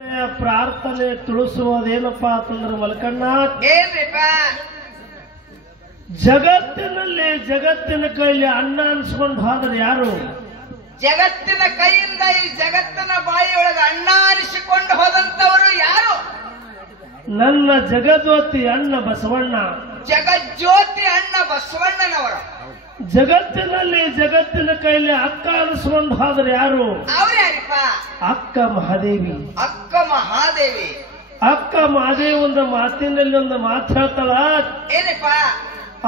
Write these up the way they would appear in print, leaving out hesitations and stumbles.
ಪ್ರಾರ್ಥನೆ ತಿಳಿಸುವುದೇನಪ್ಪಾ ಅಂತಂದ್ರೆ ಮಲಕಣ್ಣ, ಜಗತ್ತಿನ ಕೈಯಲ್ಲಿ ಅನ್ನ ಅನ್ಸ್ಕೊಂಡು ಹೋದ್ರೆ ಯಾರು? ಜಗತ್ತಿನ ಕೈಯಿಂದ ಈ ಜಗತ್ತಿನ ಬಾಯಿಯೊಳಗೆ ಅನ್ನ ಅನಿಸಿಕೊಂಡು ಹೋದಂತವರು ಯಾರು? ನನ್ನ ಜಗಜ್ಯೋತಿ ಅಣ್ಣ ಬಸವಣ್ಣ. ಜಗಜ್ಯೋತಿ ಅಣ್ಣ ಬಸವಣ್ಣನವರು. ಜಗತ್ತಿನ ಕೈಯಲ್ಲಿ ಅಕ್ಕ ಅನಿಸ್ಕೊಂಡು ಹೋದ್ರೆ ಯಾರು? ಅವ್ರು ಯಾರಿಪ್ಪ? ಅಕ್ಕ ಮಹಾದೇವಿ. ಅಕ್ಕ ಮಹಾದೇವಿ. ಅಕ್ಕ ಮಹಾದೇವಿ ಒಂದು ಮಾತಿನಲ್ಲಿ ಒಂದು ಮಾತು ಹೇಳ್ತಾಳ. ಏನಪ್ಪ?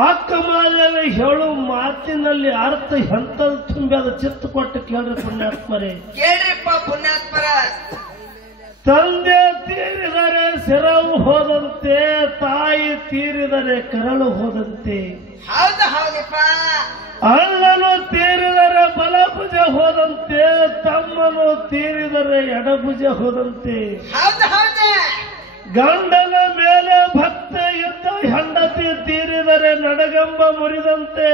ಅಕ್ಕ ಮಹಾದೇವಿ ಹೇಳು ಮಾತಿನಲ್ಲಿ ಅರ್ಥ ಎಂತದ್ದು ತುಂಬಿ ಅದು ಚಿತ್ತ ಕೊಟ್ಟು ಕೇಳ್ರಿ ಪುಣ್ಯಾತ್ಮರೇ. ಕೇಳ್ರಿಪ್ಪ ಪುಣ್ಯಾತ್ಮರ. ತಂದೆ ತೀರಿದರೆ ಸೆರವು ಹೋದಂತೆ, ತಾಯಿ ತೀರಿದರೆ ಕರಳು ಹೋದಂತೆ. ಹೌದು ಹೌದಪ್ಪ. ಅಣ್ಣನು ತೀರಿದರೆ ಬಲಭುಜ ಹೋದಂತೆ, ತಮ್ಮನು ತೀರಿದರೆ ಎಡಭುಜ ಹೋದಂತೆ. ಹೌದು ಹೌದು. ಗಂಡನ ಮೇಲೆ ಭಕ್ತ ಯುದ್ಧ, ಹೆಂಡತಿ ತೀರಿದರೆ ನಡಗಂಬ ಮುರಿದಂತೆ.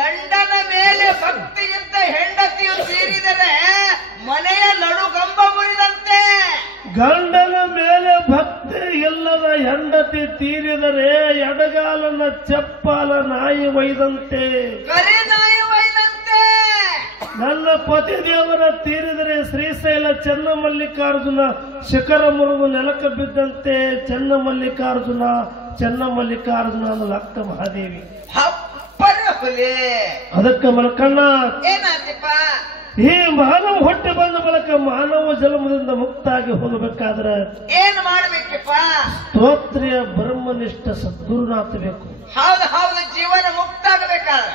ಗಂಡನ ಮೇಲೆ ಭಕ್ತಿಯಿಂದ ಹೆಂಡತಿಯು ತೀರಿದರೆ ಮನೆಯ ನಡುಗಂಬ ಮುರಿದಂತೆ. ಗಂಡನ ಮೇಲೆ ಭಕ್ತಿ ಇಲ್ಲದ ಹೆಂಡತಿ ತೀರಿದರೆ ಎಡಗಾಲನ ಚಪ್ಪಾಲ ನಾಯಿ ಒಯ್ದಂತೆ. ಕರಿ ನಾಯಿ ಒಯ್ದಂತೆ. ನನ್ನ ಪತಿ ದೇವರ ತೀರಿದರೆ ಶ್ರೀಶೈಲ ಚನ್ನಮಲ್ಲಿಕಾರ್ಜುನ ಶಿಖರ ಮುರಿದು ನೆಲಕ್ಕೆ ಬಿದ್ದಂತೆ. ಚನ್ನಮಲ್ಲಿಕಾರ್ಜುನ ಅಕ್ಕ ಮಹಾದೇವಿ. ಅದಕ್ಕೆ ಮಲಕಣ್ಣ, ಏನಾಯ್ತಪ್ಪ? ಈ ಮಾನವ ಹೊಟ್ಟೆ ಬಂದ ಬಳಿಕ ಮಾನವ ಜನ್ಮದಿಂದ ಮುಕ್ತಾಗಿ ಹೋಗಬೇಕಾದ್ರೆ ಏನ್ ಮಾಡ್ಬೇಕಪ್ಪ? ಸ್ತೋತ್ರಿಯ ಬ್ರಹ್ಮನಿಷ್ಠ ಸದ್ಗುರುನಾಥ ಬೇಕು. ಹೌದು ಹೌದು. ಜೀವನ ಮುಕ್ತ ಆಗಬೇಕಾದ್ರೆ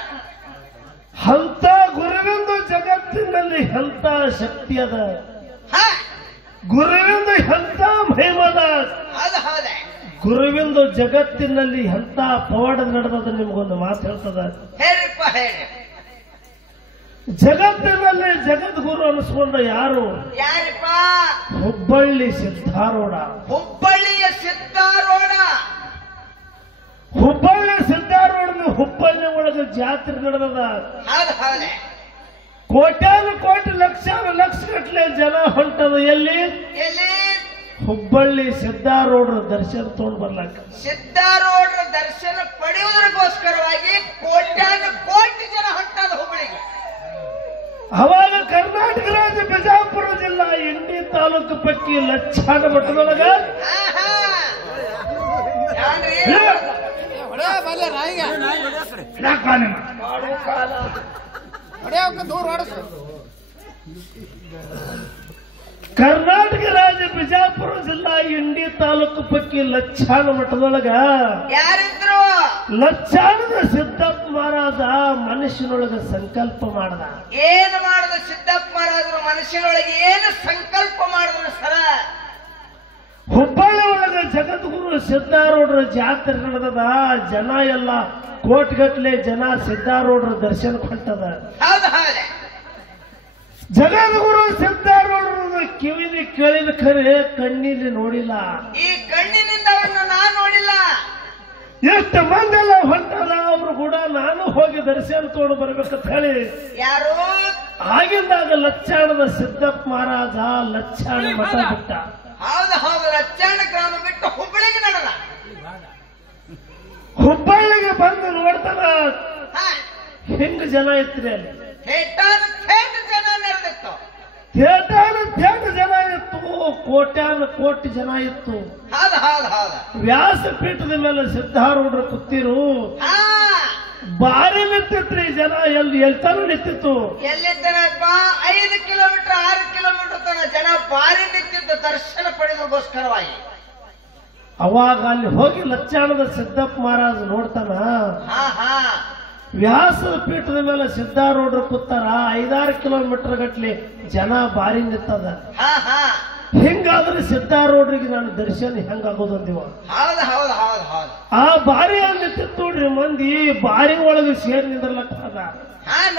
ಅಂತ ಗುರುವಿಂದು ಜಗತ್ತಿನಲ್ಲಿ ಎಂತ ಶಕ್ತಿ ಅದ, ಗುರುವಿಂದು ಎಂತ ಮಹಿಮದ. ಹೌದು ಹೌದ. ಗುರುವಿಂದು ಜಗತ್ತಿನಲ್ಲಿ ಎಂತ ಪವಾಡ ನಡೆದ ನಿಮ್ಗೊಂದು ಮಾತು ಹೇಳ್ತದ. ಹೇಳಿಪ್ಪ ಹೇಳಿ. ಜಗತ್ತಿನಲ್ಲಿ ಜಗದ್ಗುರು ಅನಿಸ್ಕೊಂಡ ಯಾರು? ಯಾರಿಪ್ಪ? ಹುಬ್ಬಳ್ಳಿ ಸಿದ್ಧಾರೂಢ. ಹುಬ್ಬಳ್ಳಿಯ ಸಿದ್ಧಾರೂಢ. ಹುಬ್ಬಳ್ಳಿ ಹುಬ್ಬಳ್ಳಿ ಒಳಗೆ ಜಾತ್ರೆ ನಡೆದದ. ಹೌದು ಹೌದ. ಕೋಟ್ಯಾನು ಕೋಟಿ ಲಕ್ಷಾನು ಲಕ್ಷ ಗಟ್ಟಲೆ ಜನ ಹೊಂಟದ. ಎಲ್ಲಿ? ಹುಬ್ಬಳ್ಳಿ ಸಿದ್ಧಾರೂಢರ ದರ್ಶನ ತಗೊಂಡು ಬರ್ಲಾಕ. ಸಿದ್ಧಾರೂಢರ ದರ್ಶನ ಪಡೆಯುವುದಕ್ಕೋಸ್ಕರವಾಗಿ ಕೋಟ್ಯಾನು ಕೋಟಿ ಜನ ಹೊಂಟದ ಹುಬ್ಬಳ್ಳಿಗೆ. ಅವಾಗ ಕರ್ನಾಟಕ ರಾಜ್ಯ ಬಿಜಾಪುರ ಜಿಲ್ಲಾ ಇಂಡಿ ತಾಲೂಕು ಪೈಕಿ ಲಚ್ಚಾನ ಮಠದೊಳಗ ಕರ್ನಾಟಕ ರಾಜ್ಯ ಬಿಜಾಪುರ ಜಿಲ್ಲಾ ಇಂಡಿ ತಾಲೂಕು ಪೈಕಿ ಲಚ್ಚಾನ ಮಠದೊಳಗ ಯಾರಿದ್ರು? ಲಚ್ಚಾನದ ಸಿದ್ದಪ್ಪ ಮಹಾರಾಜ ಮನುಷ್ಯನೊಳಗೆ ಸಂಕಲ್ಪ ಮಾಡದ. ಏನು ಮಾಡದ ಸಿದ್ದಪ್ಪ ಮಹಾರಾಜರು ಮನುಷ್ಯನೊಳಗೆ ಏನು ಸಂಕಲ್ಪ ಮಾಡಿದ್ರು ಸರ? ಹುಬ್ಬಳ್ಳಿ ಒಳಗೆ ಜಗದ್ಗುರು ಸಿದ್ಧಾರೂಢರ ಜಾತ್ರೆ ನಡೆದದ. ಜನ ಎಲ್ಲ ಕೋಟಿಗಟ್ಟಲೆ ಜನ ಸಿದ್ಧಾರೂಢರ ದರ್ಶನಕ್ಕೆ ಹೊಂಟದ. ಹೌದು ಹೌದು. ಜಗದ್ಗುರು ಸಿದ್ಧಾರೂಢರ ಕಿವಿಲಿ ಕೇಳಿದ ಖರೆ ಕಣ್ಣಿಲಿ ನೋಡಿಲ್ಲ. ಈ ಕಣ್ಣಿನಿಂದ ಅವನ್ನ ನಾನು ನೋಡಿಲ್ಲ. ಎಷ್ಟು ಮಂದೆಲ್ಲ ಹೊಂಟದ. ಅವರು ಕೂಡ ನಾನು ಹೋಗಿ ದರ್ಶನ ತಗೊಂಡು ಬರ್ಬೇಕಂತ ಹೇಳಿ ಯಾರು ಆಗಿಂದಾಗ ಲಚ್ಚಾಣದ ಸಿದ್ದಪ್ಪ ಮಹಾರಾಜ ಲಚ್ಚಾಣ ಮಠ ಬಿಟ್ಟ. ಹೌದು ಹೌದು. ಲಚ್ಚಾಣ ಗ್ರಾಮ ಬಿಟ್ಟು ಹುಬ್ಬಳ್ಳಿಗೆ ನಡೆದ. ಹುಬ್ಬಳ್ಳಿಗೆ ಬಂದು ನೋಡ್ತಾನ ಹೆಂಗ ಜನ ಇತ್ರಿ ಅಲ್ಲಿ. ಥೇಟ್ ಜನ ನೆರೆದಿತ್ತು. ಥೇಟ್ ಜನ ಇತ್ತು. ಕೋಟ್ಯಾನು ಕೋಟಿ ಜನ ಇತ್ತು. ಹೌದು ಹೌದು ಹೌದು. ವ್ಯಾಸಪೀಠದ ಮೇಲೆ ಸಿದ್ಧಾರೂಢರು ಕೂತಿರು. ಬಾರಿ ನಿಂತಿತ್ರಿ ಜನ. ಎಲ್ತಾನು ನಿಂತಿತ್ತು. ಎಲ್ಲಿದ್ದನಪ್ಪ? 5 ಕಿಲೋಮೀಟರ್ 6 ಕಿಲೋಮೀಟರ್ ತನ ಜನ ಬಾರಿ ನಿಂತಿದ್ದು ದರ್ಶನ ಪಡೆದಗೋಸ್ಕರವಾಗಿ. ಅವಾಗ ಅಲ್ಲಿ ಹೋಗಿ ಲಚ್ಚಾಣದ ಸಿದ್ದಪ್ಪ ಮಹಾರಾಜ್ ನೋಡ್ತಾನ. ವ್ಯಾಸದ ಪೀಠದ ಮೇಲೆ ಸಿದ್ಧಾರೂಢರು ಕೂತಾರ. 5-6 ಕಿಲೋಮೀಟರ್ ಗಟ್ಲೆ ಜನ ಬಾರಿ ನಿಂತದ. ಹಿಂಗಾದ್ರೆ ಸಿದ್ಧಾರೂಢರಿಗೆ ನಾನು ದರ್ಶನ ಹೆಂಗಾಗೋದಿವ? ಹೌದು ಹೌದು ಹೌದು ಹೌದು. ಆ ಬಾರಿಯಲ್ಲಿ ನಿಂತಿತ್ತು ನೋಡ್ರಿ ಮಂದಿ. ಬಾರಿ ಒಳಗೆ ಸೇರಿ ನಿಂದ್ರಲಕ್ಕ ಹೋದ.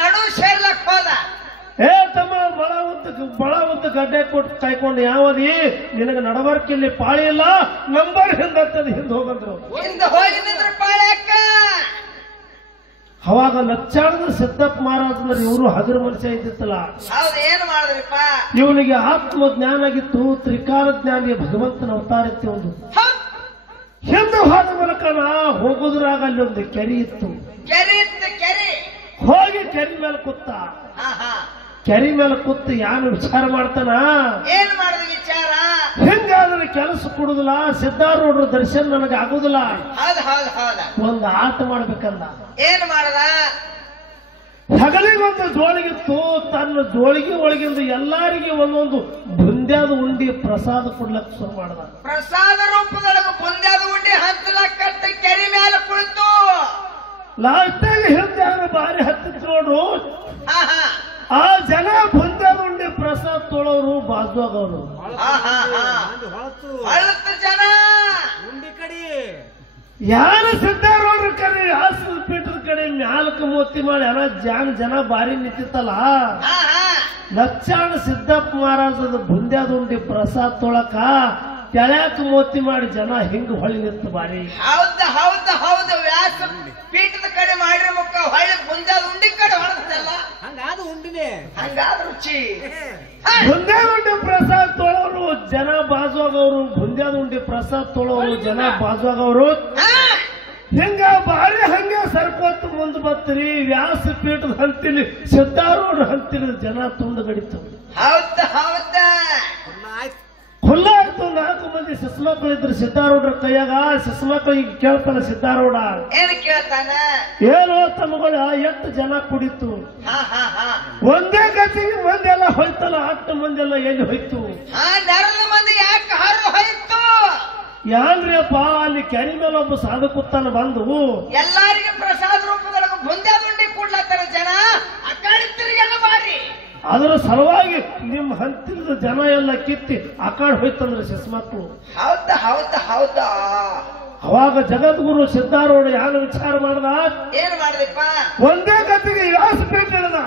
ನಡು ಸೇರ್ಲಕ್ ಹೋದ. ಏ ತಮ್ಮ ಬಳ ಉದ್ದ ಗಡ್ಡೆ ಕೊಟ್ಟು ಕಾಯ್ಕೊಂಡು ಯಾವದಿ ನಿನಗೆ ನಡವರ್ಕಿಲ್ಲಿ ಪಾಳಿ ಇಲ್ಲ, ನಂಬರ್ ಹಿಂದೆ ಹೋಗಂದ್ರು. ಹಿಂದೆ ಹೋಗಿ ನಿಂದ್ರ ಪಾಳ್ಯಕ್ಕ ಅವಾಗ ಲಕ್ಷಾಣದ ಸಿದ್ದಪ್ಪ ಮಹಾರಾಜಂದ್ರೆ ಇವರು ಹಗರ ಮನುಷ್ಯ ಇದ್ದಿತ್ತಲ್ಲ, ಹೌದು. ಏನ್ ಮಾಡಿದ್ರಿಪ್ಪ? ಇವನಿಗೆ ಆತ್ಮ ಜ್ಞಾನ ಆಗಿತ್ತು, ತ್ರಿಕಾಲ ಜ್ಞಾನಿಗೆ ಭಗವಂತನ ಅವತಾರ ಇತ್ತು. ಒಂದು ಹಿಂದೆ ಹೋದ ಮೂಲಕ ಹೋಗುದ್ರಾಗ ಅಲ್ಲಿ ಒಂದು ಕೆರೆ ಇತ್ತು. ಕೆರೆ ಇತ್ತು, ಕೆರೆ. ಹೋಗಿ ಕೆರೆ ಮೇಲೆ ಕೂತ. ಕೆರೆ ಮೇಲೆ ಕೂತು ಯಾನು ವಿಚಾರ ಮಾಡ್ತಾನ, ಏನ್ ಮಾಡಿದ ವಿಚಾರ? ಹೆಂಗಾದ್ರೆ ಕೆಲಸ ಕೊಡುದಿಲ್ಲ, ಸಿದ್ಧಾರೂಢರ ದರ್ಶನ ನನಗೆ ಆಗುದಿಲ್ಲ, ಹೌದು ಹೌದು ಹೌದ. ಒಂದು ಆಟ ಮಾಡ್ಬೇಕಂದ. ಏನ್ ಮಾಡದ? ಹಗಲಿಗೊಂದು ಜೋಳಿಗಿತ್ತು. ತನ್ನ ಜೋಳಿಗೆ ಒಳಗಿಂದ ಎಲ್ಲಾರಿಗೆ ಒಂದೊಂದು ಬುಂದ್ಯಾದ ಉಂಡಿ ಪ್ರಸಾದ ಕೊಡ್ಲಕ್ ಶುರು ಮಾಡ್ದ. ಪ್ರಸಾದ ರೂಪದೊಳಗೆ ಬುಂದ್ಯಾದ ಉಂಡಿ ಹಂಚಲಕ್ಕಂತ ಕೆರೆ ಮೇಲೆ ಕುಳಿತು ಲಾಸ್ಟಾಗಿ ಹಿಂದೆ ಬಾರಿ ಹತ್ತಿತ್ತು ನೋಡ್ರು. ಆ ಜನ ಬುಂದ್ಯಾದ ಉಂಡಿ ಪ್ರಸಾದ ತೊಳೋರು ಬಾಜುವಾಗವ್ರು. ಜನ ಉಂಡಿ ಕಡಿ ಯಾರು ಸಿದ್ಧಾರೂಢರ ಕಡೆ ಹಾಸನ ಪೀಠದ ಕಡೆ ಮ್ಯಾಲಕ ಮೋತಿ ಮಾಡಿ ಜನ ಬಾರಿ ನಿಂತಿತ್ತಲ್ಲ, ಲಕ್ಷಾಣ ಸಿದ್ದಪ್ಪ ಮಹಾರಾಜದ ಬುಂದ್ಯಾದ ಉಂಡಿ ಪ್ರಸಾದ ತೊಳಕ ಕೆಳಕ ಮೋತಿ ಮಾಡಿ ಜನ ಹಿಂಗ ಹೊಳಿ ನಿಂತು ಬಾರಿ. ಹೌದ ಹೌದ ಹೌದು. ವ್ಯಾಸ ಪೀಠದ ಕಡೆ ಮಾಡಿರ ಮುಖ ಹೊಳ್ಳಿ ಬುಂದ್ಯಾದ ಉಂಡಿ ಕಡೆ ಹೊಳಸ್ತಲ್ಲ, ಹಂಗಾದ ಉಂಡಿನೇ ಹಂಗಾದ ರುಚಿ. ಬುಂದ್ಯಾದ ಉಂಡಿ ಪ್ರಸಾದ ತೊಳೋರು ಜನ ಬಾಜುವಾಗವ್ರು, ಬುಂದ್ಯಾದ ಉಂಡಿ ಪ್ರಸಾದ ತೊಳೋರು ಜನ ಬಾಜುವಾಗವ್ರು. ಹಿಂಗ ಬಾರಿ ಹಂಗೆ ಸರ್ಕೋತ್ ಮುಂದ್ ಬತ್ರಿ. ವ್ಯಾಸ ಪೀಠದ ಹಂತಿಲಿ ಸಿದ್ಧಾರೂಢ ಹಂತಿಲಿ ಜನ ತುಂಡು ಗಡಿತು. ಹೌದ ಹೌದ. ಖುಲ್ಲ ಆಯ್ತು. 4 ಮಂದಿ ಶಿಸ್ಮಕ್ಳಿದ್ರು ಸಿದ್ಧಾರೂಢರ ಕೈಯಾಗ. ಶಿಸ್ಮಕ್ಳಿಗೆ ಕೇಳ್ತಾನೆ ಸಿದ್ಧಾರೂಢ, ಏನ್ ಕೇಳ್ತಾನ? ಏನೋ ತಮ್ಮಗಳ ಎಷ್ಟು ಜನ ಕುಡಿತು, ಒಂದೇ ಗತಿಗೆ ಮಂದೆಲ್ಲ ಹೋಯ್ತಲ್ಲ, 8 ಮಂದೆಲ್ಲ ಎಲ್ಲಿ ಹೋಯ್ತು? ನೆರದ ಮಂದಿ ಯಾಕೆ ಹರಿದು ಹೋಯ್ತು? ಯಾನ್ರಿಯಪ್ಪ ಅಲ್ಲಿ ಕೆರೆ ಮೇಲೆ ಒಬ್ಬ ಸಾಧಕುತ್ತಾನ ಬಂದು ಎಲ್ಲಾರಿಗೆ ಪ್ರಸಾದ ರೂಪದೊಳಗೆ ಬುಂದ್ಯಾದ ಉಂಡಿ ಕೊಡ್ಲತ್ತಾರ ಜನ. ಆ ಕಡೆ ತಿರುಗೆಲ್ಲ ಬಾರಿ. ಅದರ ಸಲುವಾಗಿ ನಿಮ್ಮ ಹಂತಿದ ಜನ ಎಲ್ಲ ಕಿತ್ತಿ ಆ ಕಡೆ ಹೋಯ್ತಂದ್ರೆ ಶಿಸ್ಮಕ್ಳು. ಹೌದ ಹೌದ ಹೌದ. ಅವಾಗ ಜಗದ್ಗುರು ಸಿದ್ಧಾರೂಢ ಯಾರು ವಿಚಾರ ಮಾಡ್ದ, ಏನ್ ಮಾಡಿದಪ್ಪ? ಒಂದೇ ಗತಿಗೆ ವ್ಯಾಸಪೀಠ ಇಳಿದ.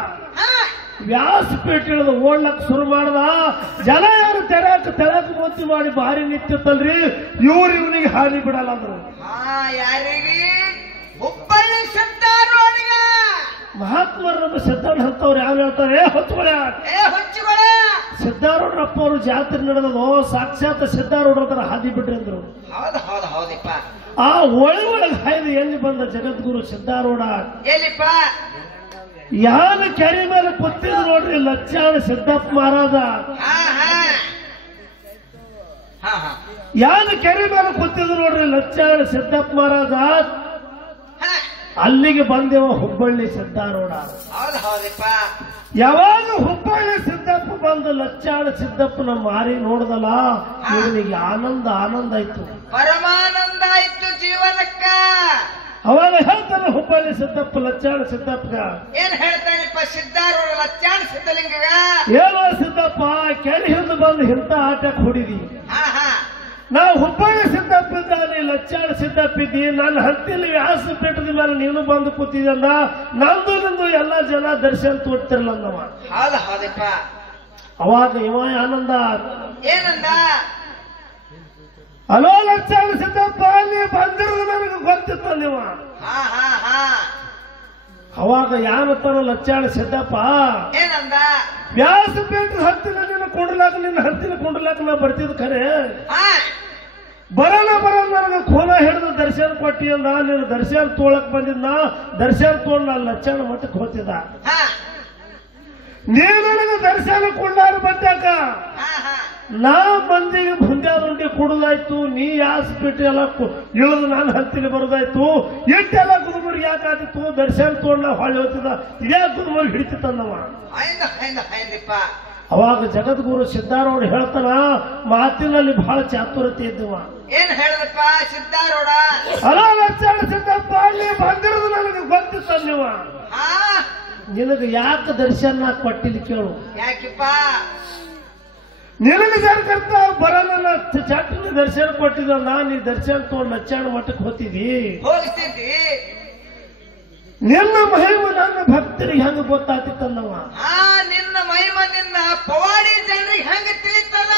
ವ್ಯಾಸಪೀಠ ಇಳಿದ ಓಡ್ಲಕ್ ಶುರು ಮಾಡ್ದ. ಜನ ಯಾರು ತೆಳಕ್ ಮೋತಿ ಮಾಡಿ ಬಾರಿ ನಿಂತಿತ್ತಲ್ರಿ, ಇವನಿಗೆ ಹಾನಿ ಬಿಡಲ್ಲಾದ್ರು. ಯಾರಿಗೆ? ಹುಬ್ಬಳ್ಳಿ ಸಿದ್ಧಾರೂಢಿಗ. ಮಹಾತ್ಮರ ನಮ್ಮ ಸಿದ್ಧಾರೂಢ ಅಂತವ್ರು ಯಾವ ಹೇಳ್ತಾರೆ, ಹೊತ್ತುಗಳ ಸಿದ್ಧಾರೂಢರಪ್ಪ ಅವರು ಜಾತ್ರೆ ನಡೆದದು, ಸಾಕ್ಷಾತ್ ಸಿದ್ಧಾರೂಢರ ಹಾದಿ ಬಿಡ್ರಿ ಅಂದ್ರು. ಹೌದು ಹೌದು ಹೌದಿಪ್ಪ. ಆ ಒಳಗೆ ಹಾಯ್ದು ಎಲ್ಲಿ ಬಂದ ಜಗದ್ಗುರು ಸಿದ್ಧಾರೂಢ ಎಲ್ಲಿಪ್ಪ? ಯಾರು ಕೆರೆ ಮೇಲೆ ಕೂತಿದ್ರು ನೋಡ್ರಿ, ಲಕ್ಷಾಣ ಸಿದ್ದಪ್ಪ ಮಹಾರಾಜ. ಯಾರು ಕೆರೆ ಮೇಲೆ ಕೂತಿದ್ರು ನೋಡ್ರಿ, ಲಕ್ಷಾಣ ಸಿದ್ದಪ್ಪ ಮಹಾರಾಜ. ಅಲ್ಲಿಗೆ ಬಂದೇವ ಹುಬ್ಬಳ್ಳಿ ಸಿದ್ಧಾರೂಢ. ಹೌದು ಹೌದಿಪ್ಪ. ಯಾವಾಗ ಹುಬ್ಬಳ್ಳಿ ಸಿದ್ದಪ್ಪ ಬಂದು ಲಕ್ಷಾಣ ಸಿದ್ದಪ್ಪನ ಮಾರಿ ನೋಡ್ದಲ್ಲ, ಇವನಿಗೆ ಆನಂದ ಆಯ್ತು, ಪರಮಾನಂದ ಆಯ್ತು ಜೀವನಕ್ಕ. ಅವಾಗ ಹೇಳ್ತಾನೆ ಹುಬ್ಬಳ್ಳಿ ಸಿದ್ದಪ್ಪ ಲಕ್ಷಾಣ ಸಿದ್ದಪ್ಪ. ಏನ್ ಹೇಳ್ತಾನಪ್ಪ ಸಿದ್ಧಾರೂಢ ಲಕ್ಷಾಣ ಸಿದ್ಧಲಿಂಗ? ಏನೋ ಸಿದ್ದಪ್ಪ, ಕೆರೆ ಹಿಡಿದು ಬಂದು ಇಂಥ ಆಟಕ್ಕೆ ಹೊಡಿದಿ. ನಾವು ಹುಬ್ಬಳ್ಳಿ ಸಿದ್ದಪ್ಪ ಇದ್ದಾನೆ, ಲಕ್ಷಾಣ ಸಿದ್ದಪ್ಪ ಇದ್ದಿ, ನನ್ನ ಹಂತಿಲಿ ವ್ಯಾಸ ಪೀಠದ ಮೇಲೆ ನೀನು ಬಂದು ಕೂತಿದ್ದ, ನಂದು ಎಲ್ಲಾ ಜನ ದರ್ಶನ ತೋಡ್ತಿರ್ಲ ಅಂದವ. ಹೌದು ಹೌದಪ್ಪ. ಅವಾಗ ಇವ ಆನಂದ ಏನಂದ? ಅಲೋ ಲಕ್ಷಾಣ ಸಿದ್ದಪ್ಪ, ಅಲ್ಲಿ ಬಂದಿರೋದು ನನಗೆ ಗೊತ್ತಿತ್ತ ನೀವ. ಅವಾಗ ಯಾನತ್ತಾನ ಲಕ್ಷಾಣ ಸಿದ್ದಪ್ಪ, ಏನಂದ? ವ್ಯಾಸಪೀಠದ ಹತ್ತಿನ ನಿನ್ನ ಕೊಂಡ್ಲಾಕ, ನಿನ್ನ ಹತ್ತಿನ ಕೊಂಡ್ಲಾಕ ನಾ ಬರ್ತಿದ್ ಖರೆ, ಬರೋಣ ನನಗೆ ಕೋಲ ಹಿಡಿದು ದರ್ಶನ ಕೊಟ್ಟಿ ಅಂದ. ನೀನು ದರ್ಶನ ತೋಳಕ್ ಬಂದಿದ್ನ, ದರ್ಶನ ತೋಳ್ ನಾ ಲಕ್ಷಾಣ ಮಠಕ್ಕೆ ಹೋಗ್ತಿದ್ದ. ನೀನು ನನಗೆ ದರ್ಶನ ಕೊಂಡಾರ ಬಟ್ಟಾಕ ನಾ ಮಂದಿಗೆ ಬುಂದ್ಯಾದ ಉಂಡಿ ಕುಡುದಾಯ್ತು, ನೀ ವ್ಯಾಸಪೀಠ ಎಲ್ಲ ಇಳಿದು ನಾನು ಹತ್ತಿನ ಬರೋದಾಯ್ತು, ಇಟ್ಟೆಲ್ಲ ಗುದುಮರಿಗೆ ಯಾಕಾದಿತ್ತು, ದರ್ಶನ ತೋಣ್ಣ ಹೊಳ್ಳಿ ಹೋಗ್ತಿದ್ದ, ಇದೇ ಗುದುಮರಿಗೆ ಹಿಡಿತಿತ್ತಂದವ. ಅವಾಗ ಜಗದ್ಗುರು ಸಿದ್ಧಾರೂಢ ಹೇಳ್ತಾನ, ಮಾತಿನಲ್ಲಿ ಬಹಳ ಚಾತುರತೆ ಇದ್ದವ. ಏನ್ ಹೇಳದಪ್ಪ ಸಿದ್ಧಾರೂಢ? ಅಲ್ಲ ಲಕ್ಷಾಣ ಸಿದ್ದಪ್ಪ, ಅಲ್ಲಿ ಬಂದಿರೋದು ನನಗೆ ಗೊತ್ತಿತ್ತ ನೀವ, ನಿನಗೆ ಯಾಕೆ ದರ್ಶನ ಕೊಟ್ಟಿಲ್ಲ ಕೇಳು. ಯಾಕಿಪ್ಪ? ನಿನಗೆ ಸರ್ಕರ್ತ ಬರಲ್ಲ, ಚಾಟಿನ ದರ್ಶನ ಕೊಟ್ಟಿದ್ದ, ನೀ ದರ್ಶನ ತಗೊಂಡು ಲಕ್ಷಾಣ ಮಠಕ್ಕೆ ಹೋಗ್ತಿದ್ದಿ, ಹೋಗ್ತಿದ್ದಿ. ನಿನ್ನ ಮಹಿಮ ನನ್ನ ಭಕ್ತರಿಗೆ ಹೆಂಗ ಗೊತ್ತಾಗ್ತಿತ್ತಂದವ. ನಿನ್ನ ಮಹಿಮ ನಿನ್ನ ಪವಾಡಿ ಜನರಿಗೆ ಹೆಂಗ ತಿಳಿತದ?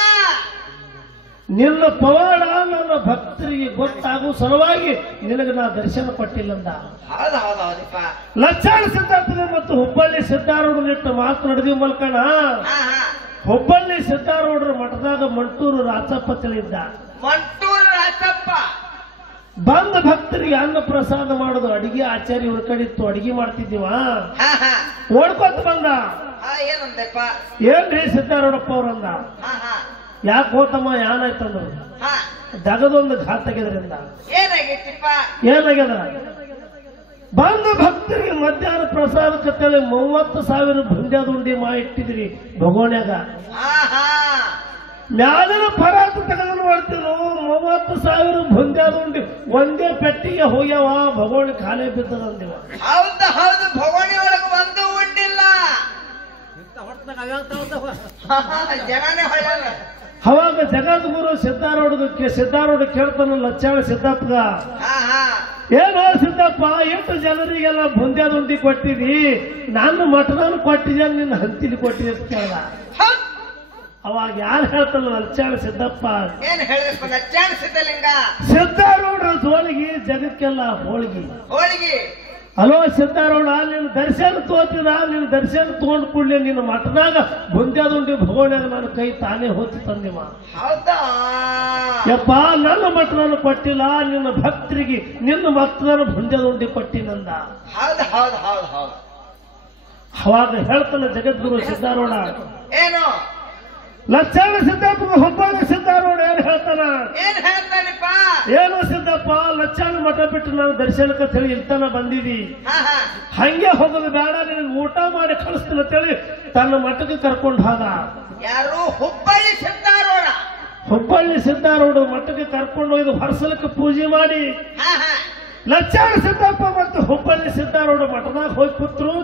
ನಿನ್ನ ಪವಾಡ ನನ್ನ ಭಕ್ತರಿಗೆ ಗೊತ್ತಾಗುವ ಸಲುವಾಗಿ ನಿನಗೆ ನಾ ದರ್ಶನ ಕೊಟ್ಟಿಲ್ಲಂದ. ಹೌದು ಹೌದು ಹೌದಪ್ಪ. ಲಚ್ಚಾಣ ಸಿದ್ದಾರ್ಥನ ಮತ್ತು ಹುಬ್ಬಳ್ಳಿ ಸಿದ್ದಾರೂಢನಿಟ್ಟು ಮಾತು ನಡೆದಿವ ಮಲ್ಕಣ. ಹಾ ಹಾ ಹುಬ್ಬಳ್ಳಿ ಸಿದ್ದಾರೂಢರ ಮಠದಾಗ ಮಂಟೂರು ರಾಚಪ್ಪ ತಿಳಿದ್ದ. ಮಂಟೂರು ರಾಚಪ್ಪ ಬಂದ ಭಕ್ತರಿಗೆ ಅನ್ನ ಪ್ರಸಾದ ಮಾಡೋದು ಅಡಿಗೆ ಆಚಾರ್ಯ ಇವ್ರ ಕಡೆ ಇತ್ತು, ಅಡಿಗೆ ಮಾಡ್ತಿದ್ದೀವ. ಹಾ ಹಾ ಓಡ್ಕೊತ ಬಂದ. ಹಾ ಏನಂದಪ್ಪ? ಏನ್ರಿ ಸಿದ್ದಾರೂಢಪ್ಪ ಅವ್ರಂದ. ಹಾ ಹಾ ಯಾಕೆ ಹೋತಮ್ಮ ಏನಾಯ್ತಂದ್ರು. ಹಾ ದಗದೊಂದು ಘಾತಗಿದ್ರಿಂದ ಏನಾಗೈತಿಪ್ಪ? ಏನಾಗ್ಯದ, ಬಂದ ಭಕ್ತರಿಗೆ ಮಧ್ಯಾಹ್ನ ಪ್ರಸಾದಕ್ಕೆ ತಲೆ 30,000 ಭುಂಜಾದುಂಡಿ ಇಟ್ಟಿದ್ರಿ ಭಗೋಣ್ಯಾಗ. ಹಾ ಹಾ ಮ್ಯಾಲಿನ ಪರಾತು ತಗೊಂಡು ಮಾಡ್ತೀವಿ. 30,000 ಭುಂಜಾದುಂಡಿ ಒಂದೇ ಪೆಟ್ಟಿಗೆ ಹೋಗ್ಯಾವ, ಭಗೋಣಿ ಖಾಲಿ ಬಿದ್ದದಂದಿವ. ಹೌದು ಹೌದು, ಭವಾನಿ ಒಳಗೆ ಒಂದು ಉಂಡಿಲ್ಲ. ಹಾ, ಹಾ, ಜನನೇ ಹೊಳ್ಳ. ಅವಾಗ ಜಗದ್ಗುರು ಸಿದ್ದಾರೂಢ ಕೇಳ್ತಾನ ಲಚ್ಚಾಣ ಸಿದ್ದಪ್ಪಗ. ಹಾ ಹಾ ಏನೋ ಸಿದ್ದಪ್ಪ, ಎಷ್ಟು ಜನರಿಗೆಲ್ಲ ಬುಂದ್ಯಾದುಂಡಿ ಕೊಟ್ಟಿದಿ, ನಾನು ಮಠದಲ್ಲಿ ಕೊಟ್ಟಿದ್ದೆ, ನಿನ್ನ ಹಂತಿಲಿ ಕೊಟ್ಟಿದ್ದೆ ಅಂತ ಕೇಳ್ದ. ಹೌದ್. ಅವಾಗ ಯಾರು ಹೇಳ್ತಾನ ಲಚ್ಚಾಣ ಸಿದ್ದಪ್ಪ, ಏನ್ ಹೇಳಿದ್ರಪ್ಪ? ಲಚ್ಚಾಣ ಸಿದ್ಧಲಿಂಗ ಸಿದ್ದಾರೂಢರ ಜೋಳಿಗೆ ಜಗಕ್ಕೆಲ್ಲ ಹೋಳಿಗೆ. ಹೋಳಿಗೆ. ಅಲೋ ಸಿದ್ದಾರೂಢ, ನಿನ್ನ ದರ್ಶನ ತೋತಿದ, ನಿನ್ನ ದರ್ಶನ ತಗೊಂಡ್ ಕೂಡ್ಲಿ ನಿನ್ನ ಮಠದಾಗ ಬುಂದ್ಯಾದುಂಡಿ ಭಗೋಣ್ಯಾಗ ನನ್ನ ಕೈ ತಾನೇ ಹೋತಿ ತಂದಿವ. ಹೌದಾ? ಯಪ್ಪ, ನನ್ನ ಮಠದಲ್ಲಿ ಕೊಟ್ಟಿಲ್ಲ, ನಿನ್ನ ಭಕ್ತರಿಗೆ ನಿನ್ನ ಮಕ್ಕಳನ್ನು ಬುಂದ್ಯಾದುಂಡಿ ಕೊಟ್ಟಿನಂದ. ಹೌದು ಹೌದು ಹೌದು ಹೌದು. ಅವಾಗ ಹೇಳ್ತಾನೆ ಜಗದ್ಗುರು ಸಿದ್ದಾರೂಢ. ಏನು? ಲಚ್ಚಾಣ ಸಿದ್ದಪ್ಪ ಹುಬ್ಬಳ್ಳಿ ಸಿದ್ದಾರೂಢ ಏನ್ ಹೇಳ್ತಾನ? ಏನ್ ಹೇಳ್ತಾನಪ್ಪ? ಏನು ಸಿದ್ದಪ್ಪ, ಲಚ್ಚಾಣ ಮಠ ಬಿಟ್ಟು ನಾನು ದರ್ಶನಕ್ಕೆ ತಿಳಿ ಇಲ್ತಾನ ಬಂದಿದಿ, ಹಾ ಹಾ ಹಂಗೆ ಹೋಗೋದು ಬೇಡ, ನಿನ್ನ ಊಟ ಮಾಡಿ ಕಳಿಸ್ತೀನಿ ಅಂತೇಳಿ ತನ್ನ ಮಠಕ್ಕೆ ಕರ್ಕೊಂಡು ಹೋದ. ಯಾರು? ಹುಬ್ಬಳ್ಳಿ ಸಿದ್ದಾರೂಢ. ಹುಬ್ಬಳ್ಳಿ ಸಿದ್ದಾರೂಢ ಮಠಕ್ಕೆ ಕರ್ಕೊಂಡು ಹೋಗಿ ಹೊರಸಲಕ್ಕೆ ಪೂಜೆ ಮಾಡಿ ಹಾ ಹಾ ಲಚ್ಚಾಣ ಸಿದ್ದಪ್ಪ ಮತ್ತು ಹುಬ್ಬಳ್ಳಿ ಸಿದ್ದಾರೂಢ ಮಠದಾಗ ಹೋಗಿ ಕೂತ್ರು.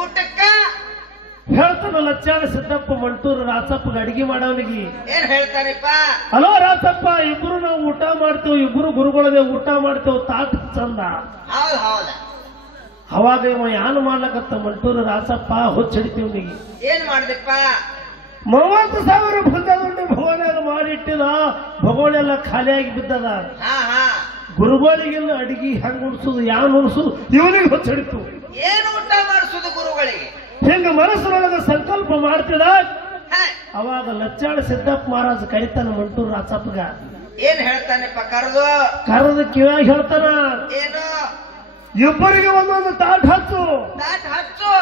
ಊಟಕ್ಕ ಹೇಳ್ತಾನ ಲಚ್ಚಾಣ ಸಿದ್ದಪ್ಪ ಮಂಟೂರು ರಾಚಪ್ಪಗೆ ಅಡಿಗೆ ಮಾಡೋನಿಗೆ. ಏನ್ ಹೇಳ್ತಾನಪ್ಪ? ಹಲೋ ರಾಚಪ್ಪ, ಇಬ್ರು ನಾವು ಊಟ ಮಾಡ್ತೇವೆ, ಇಬ್ರು ಗುರುಗಳಿಗೆ ಊಟ ಮಾಡ್ತೇವೆ, ತಾಟ ಚಂದ. ಹೌದು ಹೌದ. ಅವಾಗ ಇವ ಯಾನು ಮಾಡ್ಲಕತ್ತ ಮಂಟೂರು ರಾಚಪ್ಪ ಹುಚ್ಚಿಡ್ತೀವನಿಗೆ. ಏನ್ ಮಾಡ್ದಪ್ಪ? 30,000 ಭುಂಜಾದುಂಡಿ ಭಗೋಣ್ಯಾಗ ಮಾಡಿಟ್ಟಿದ, ಭಗೋಳೆಲ್ಲ ಖಾಲಿಯಾಗಿ ಬಿದ್ದದ. ಹಾ ಹಾ ಗುರುಗಳಿಗೆಲ್ಲ ಅಡಿಗೆ ಹೆಂಗ್ ಉಡ್ಸುದು, ಯಾನ್ ಉಡ್ಸುದು, ಇವನಿಗೆ ಹುಚ್ಚಿಡಿತು. ಏನು ಊಟ ಮಾಡಿಸುದು ಗುರುಗಳಿಗೆ? ಹಿಂಗ ಮನಸ್ಸಿನೊಳಗೆ ಸಂಕಲ್ಪ ಮಾಡ್ತಿದ. ಹಾ, ಅವಾಗ ಲಚ್ಚಾಣ ಸಿದ್ದಪ್ಪ ಮಹಾರಾಜ ಕರಿತಾನ ಮಂಟೂರು ರಾಚಪ್ಪಗ. ಏನ್ ಹೇಳ್ತಾನಪ್ಪ? ಕರೆದು ಕರೆದ ಕಿವ್ಯಾಗ ಹೇಳ್ತಾನ, ಏನು? ಇಬ್ಬರಿಗೆ ಒಂದೊಂದು ತಾಟ ಹಚ್ಚು. ತಾಟ್ ಹಚ್ಚು.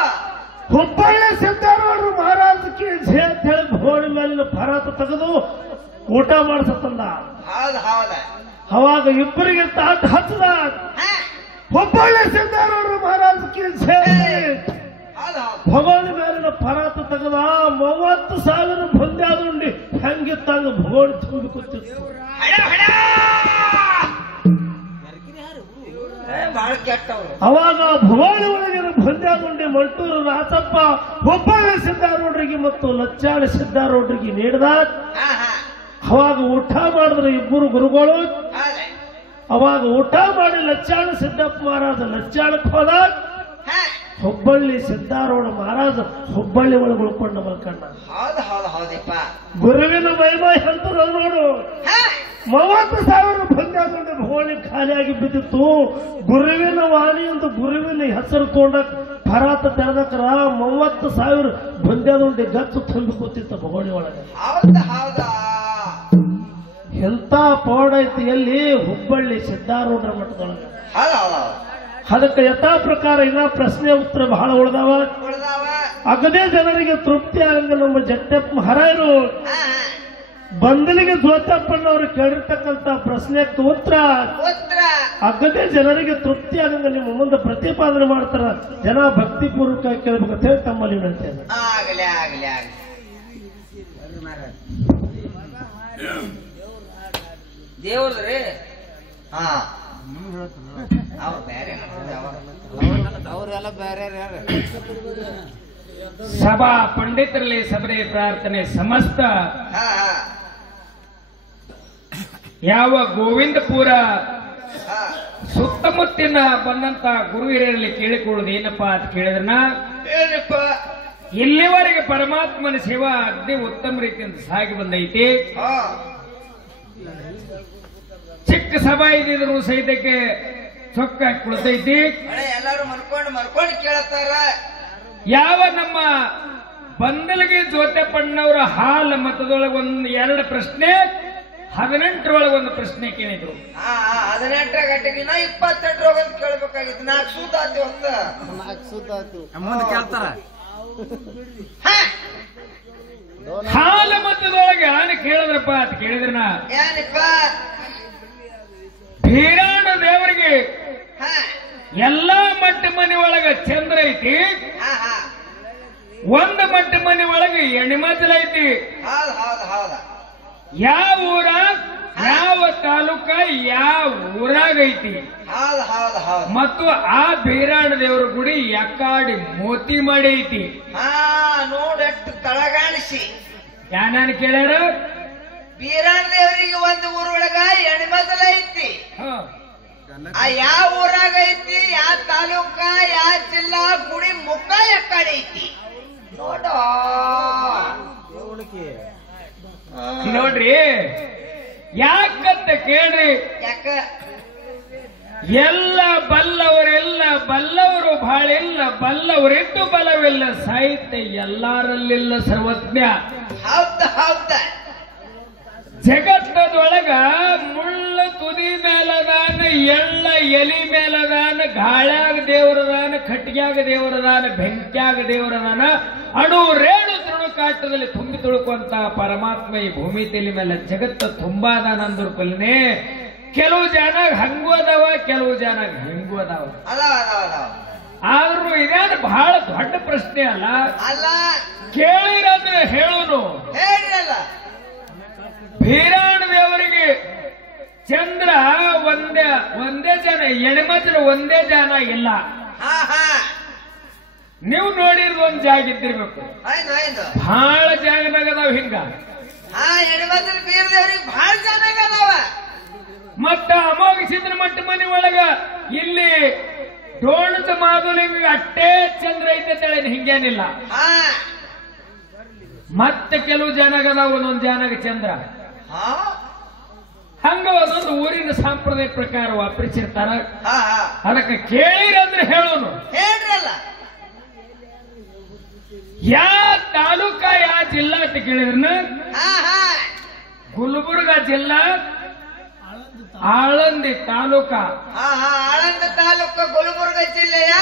ಹುಬ್ಬಳ್ಳಿ ಸಿದ್ದಾರೂಢರು ಮಹಾರಾಜಕ್ಕೆ ಅಂತ ಹೇಳಿ ಭಗೋಣಿ ಮೇಲಿನ ಭರಾತ ತೆಗೆದು ಊಟ ಮಾಡಿಸತ್ತಂದ. ಹೌದು ಹೌದ. ಅವಾಗ ಇಬ್ಬರಿಗೆ ತಾಟ ಹಚ್ಚದ. ಹಾ, ಹುಬ್ಬಳ್ಳಿ ಸಿದ್ದಾರೂಢರು ಮಹಾರಾಜಕ್ಕೆ ಹೌದು ಹೌದು. ಭಗೋಣಿ ಮೇಲಿನ ಭರಾತ ತೆಗೆದ. 30,000 ಭುಂಜಾದುಂಡಿ ಹೆಂಗಿತ್ತಂಗ ಭಗೋಣಿ ತುಂಬಿ ಕೂತಿತ್ತು. ಹಡ ಹಡ. ಬಹಳ ಕೆಟ್ಟವ್ರು. ಅವಾಗ ಭಗೋಣಿ ಒಳಗಿನ ಭುಂಜಾದುಂಡಿ ಮಂಟೂರು ರಾಚಪ್ಪ ಹುಬ್ಬಳ್ಳಿ ಸಿದ್ದಾರೂಢರಿಗೆ ಮತ್ತು ಲಚ್ಚಾಣ ಸಿದ್ದಾರೂಢರಿಗೆ ನೀಡಿದ. ಹಾ ಹಾ ಅವಾಗ ಊಟ ಮಾಡಿದ್ರು ಇಬ್ಬರು ಗುರುಗಳು. ಹೌದ. ಅವಾಗ ಊಟ ಮಾಡಿ ಲಚ್ಚಾಣ ಸಿದ್ದಪ್ಪ ಮಹಾರಾಜ ಲಚ್ಚಾಣಕ್ಕೆ ಹೋದ. ಹಾ, ಹುಬ್ಬಳ್ಳಿ ಸಿದ್ದಾರೂಢ ಮಹಾರಾಜ ಹುಬ್ಬಳ್ಳಿ ಒಳಗೆ ಉಳ್ಕೊಂಡ ಮಲ್ಕಂಡ. ಹೌದು ಹೌದು ಹೌದಪ್ಪ. ಗುರುವಿನ ಮೈಮೈ ಹಂತದ ನೋಡು. ಹಾ, 30,000 ಭುಂಜಾದುಂಡಿ ಭಗೋಣಿ ಖಾಲಿಯಾಗಿ ಬಿದ್ದಿತ್ತು. ಗುರುವಿನ ವಾಣಿ ಅಂತ ಗುರುವಿನ ಹೆಸರು ತಗೊಂಡಕ್ ಭರಾತ ತೆರೆದಕ್ರ 30,000 ಭುಂಜಾದುಂಡಿ ಗಚ್ಚು ತುಂಬಿ ಕೂತಿತ್ತು ಭಗೋಣಿ ಒಳಗೆ. ಹೌದ ಹೌದಾ? ಎಂತ ಪವಾಡ ಐತಿ ಎಲ್ಲಿ? ಹುಬ್ಬಳ್ಳಿ ಸಿದ್ದಾರೂಢರ ಮಠದೊಳಗೆ. ಹೌದು ಹೌದು ಹೌದು. ಅದಕ್ಕೆ ಯಥಾ ಪ್ರಕಾರ ಇನ್ನ ಪ್ರಶ್ನೆ ಉತ್ತರ ಬಹಳ ಉಳಿದಾವ. ಉಳ್ದಾವ. ಅಗದೇ ಜನರಿಗೆ ತೃಪ್ತಿ ಆಗಂಗ ನಮ್ಮ ಜಟ್ಟಪ್ಪ ಮಹಾರಾಯರು ಹಾ ಹಾ ಬಂದಲಿಗೆ ಜೋತಪ್ಪಣ್ಣವರು ಕೇಳಿರ್ತಕ್ಕಂಥ ಪ್ರಶ್ನೆಕ್ಕೆ ಉತ್ತರ ಉತ್ತರ ಅಗದೇ ಜನರಿಗೆ ತೃಪ್ತಿ ಆಗಂಗ ನಿಮ್ಮ ಮುಂದೆ ಪ್ರತಿಪಾದನೆ ಮಾಡ್ತಾರ. ಜನ ಭಕ್ತಿಪೂರ್ವಕ ಕೇಳಬೇಕಂತ ಹೇಳಿ ತಮ್ಮಲ್ಲಿ ವಿನಂತಿ. ಆಗಲಿ ಆಗಲಿ ಆಗಲಿ. ದೇವ್ರದ್ರಿ. ಹಾ, ಅವ್ರು ಬೇರೆ ಅವರೆಲ್ಲ ಬೇರೆ ಸಭಾ ಪಂಡಿತರಲ್ಲಿ ಸಭೆ ಪ್ರಾರ್ಥನೆ ಸಮಸ್ತ ಹಾ ಹಾ ಯಾವ ಗೋವಿಂದಪುರ ಹಾ ಸುತ್ತಮುತ್ತಿನ ಬಂದಂತ ಗುರು ಹಿರಿಯರಲ್ಲಿ ಕೇಳಿಕೊಳ್ಳುವುದು ಏನಪ್ಪಾ ಅಂತ ಕೇಳಿದ್ರನ, ಏನಪ್ಪ? ಇಲ್ಲಿವರೆಗೆ ಪರಮಾತ್ಮನ ಸೇವಾ ಅಗ್ದಿ ಉತ್ತಮ ರೀತಿಯಿಂದ ಸಾಗಿ ಬಂದೈತಿ. ಹಾ ಚಿಕ್ಕ ಸಭಾ ಇದ್ದಿದ್ರು ಸಹಿತಕ್ಕೆ ಚೊಕ್ಕ ಕುಳಿತೈತಿ. ಎಲ್ಲಾರು ಮರ್ಕೊಂಡು ಕೇಳತ್ತಾರ. ಯಾವ ನಮ್ಮ ಬಂದಲಿಗೆ ಜೋತೆಪ್ಪಣ್ಣವರ ಹಾಲ ಮತದೊಳಗೆ ಒಂದು 2 ಪ್ರಶ್ನೆ, 18ರೊಳಗೆ ಒಂದು ಪ್ರಶ್ನೆ ಕೇಳಿದ್ರು. 18 ಗಂಟೆಗಿನ 28 ಕೇಳ್ಬೇಕಾಗಿತ್ತು. 4 ಸೂತ ಆತಿ ಒಂದು ಮುಂದೆ ಕೇಳ್ತಾರ. ಹಾಲ ಮತದೊಳಗೆ ನಾನು ಕೇಳಿದ್ರಪ್ಪ ಅಂತ ಕೇಳಿದ್ರನ ಏನಪ್ಪ? ಬೀರಾಣ ದೇವರಿಗೆ ಎಲ್ಲಾ ಮಟ್ಟ ಮನೆ ಒಳಗ ಚಂದ್ರ ಐತಿ, ಒಂದು ಮಟ್ಟ ಮನೆ ಒಳಗೆ ಎಣಿಮಜಲ ಐತಿ. ಯಾವ ಊರ, ಯಾವ ತಾಲೂಕ, ಯಾವ ಊರಾಗ ಐತಿ ಮತ್ತು ಆ ಬೀರಾಣ ದೇವರ ಗುಡಿ ಯಾಕಾಡಿ ಮೋತಿ ಮಾಡಿ ಐತಿ ನೋಡಟ್ಟು ತಳಗಾಣಿಸಿ ಯಾನ್ ಕೇಳ್ಯಾರ. ಬೀರಾಣ ದೇವರಿಗೆ ಒಂದು ಊರೊಳಗ ಎಣಿಮಜಲ ಐತಿ. ಯಾವ ಊರಾಗ ಐತಿ, ಯಾವ ತಾಲೂಕ, ಯಾವ ಜಿಲ್ಲಾ, ಗುಡಿ ಮುಖ ಯಾಕಾಡಿ ಐತಿ ನೋಡ. ನೋಡ್ರಿ ಯಾಕಂತ ಕೇಳ್ರಿ. ಯಾಕ ಎಲ್ಲ ಬಲ್ಲವರೆಲ್ಲ ಬಲ್ಲವರು ಬಾಳಿಲ್ಲ, ಬಲ್ಲವರಿದ್ದು ಬಲವಿಲ್ಲ, ಸಾಹಿತ್ಯ ಎಲ್ಲಾರಲ್ಲಿಲ್ಲ ಸರ್ವಜ್ಞ. ಹೌದ ಜಗತ್ತದೊಳಗ ಮುಳ್ಳ ತುದಿ ಮೇಲದಾನ, ಎಳ್ಳ ಎಲಿ ಮೇಲದಾನ, ಗಾಳ್ಯಾಗ ದೇವರದಾನ, ಕಟ್ಟಿಗ್ಯಾಗ ದೇವರದಾನ, ಬೆಂಕ್ಯಾಗ ದೇವರದಾನ, ಅಣು ರೇಣು ತೃಣಕಾಟದಲ್ಲಿ ತುಂಬಿ ತುಳುಕುವಂತ ಪರಮಾತ್ಮ ಈ ಭೂಮಿ ತಲೆ ಮೇಲೆ ಜಗತ್ತ ತುಂಬಾದಾನ ಅಂದ್ರ ಪಲ್ನೆ. ಕೆಲವು ಜನ ಹಂಗೂ ಅದಾವ, ಕೆಲವು ಜನ ಹಿಂಗೂ ಅದಾವ. ಆದ್ರೂ ಇದೇನು ಬಹಳ ದೊಡ್ಡ ಪ್ರಶ್ನೆ ಅಲ್ಲ. ಕೇಳಿರಂದ್ರೆ ಹೇಳುನು. ಬೀರಾಣ ದೇವರಿಗೆ ಚಂದ್ರ ಒಂದೇ ಜನ, ಎಣಿಮಜಲು ಒಂದೇ ಜನ ಇಲ್ಲ. ನೀವು ನೋಡಿರೋದು ಒಂದ್ ಜಾಗ ಇದ್ದಿರ್ಬೇಕು, ಬಹಳ ಜಾಗನಾಗದಾವ ಹಿಂಗ. ಎಣಿಮಜಲು ಬೀರ ದೇವರಿಗೆ ಬಹಳ ಜಾಗದಾವ. ಮತ್ತ ಅಮೋಘಿಸಿದ್ರ ಮಟ್ಟ ಮನೆ ಒಳಗ ಇಲ್ಲಿ ಡೋಣದ ಮಾಧುಲಿಂಗ ಅಟ್ಟೆ ಚಂದ್ರ ಐತೆ ಹಿಂಗೇನಿಲ್ಲ. ಮತ್ತೆ ಕೆಲವು ಜನಗದಾವ, ಒಂದೊಂದು ಜನಗ ಚಂದ್ರ. ಹಂಗ ಒಂದೊಂದು ಊರಿನ ಸಂಪ್ರದಾಯ ಪ್ರಕಾರ ವಾಪರಿಸಿರ್ತಾರ. ಅದಕ್ಕೆ ಕೇಳಿರಂದ್ರೆ ಹೇಳೋನು. ಯಾವ ತಾಲೂಕ, ಯಾವ ಜಿಲ್ಲಾ ಅಂತ ಕೇಳಿದ್ರನ ಗುಲ್ಬರ್ಗ ಜಿಲ್ಲಾ, ಆಳಂದಿ ತಾಲೂಕ. ಆಳಂದಿ ತಾಲೂಕ ಗುಲ್ಬರ್ಗ ಜಿಲ್ಲೆಯ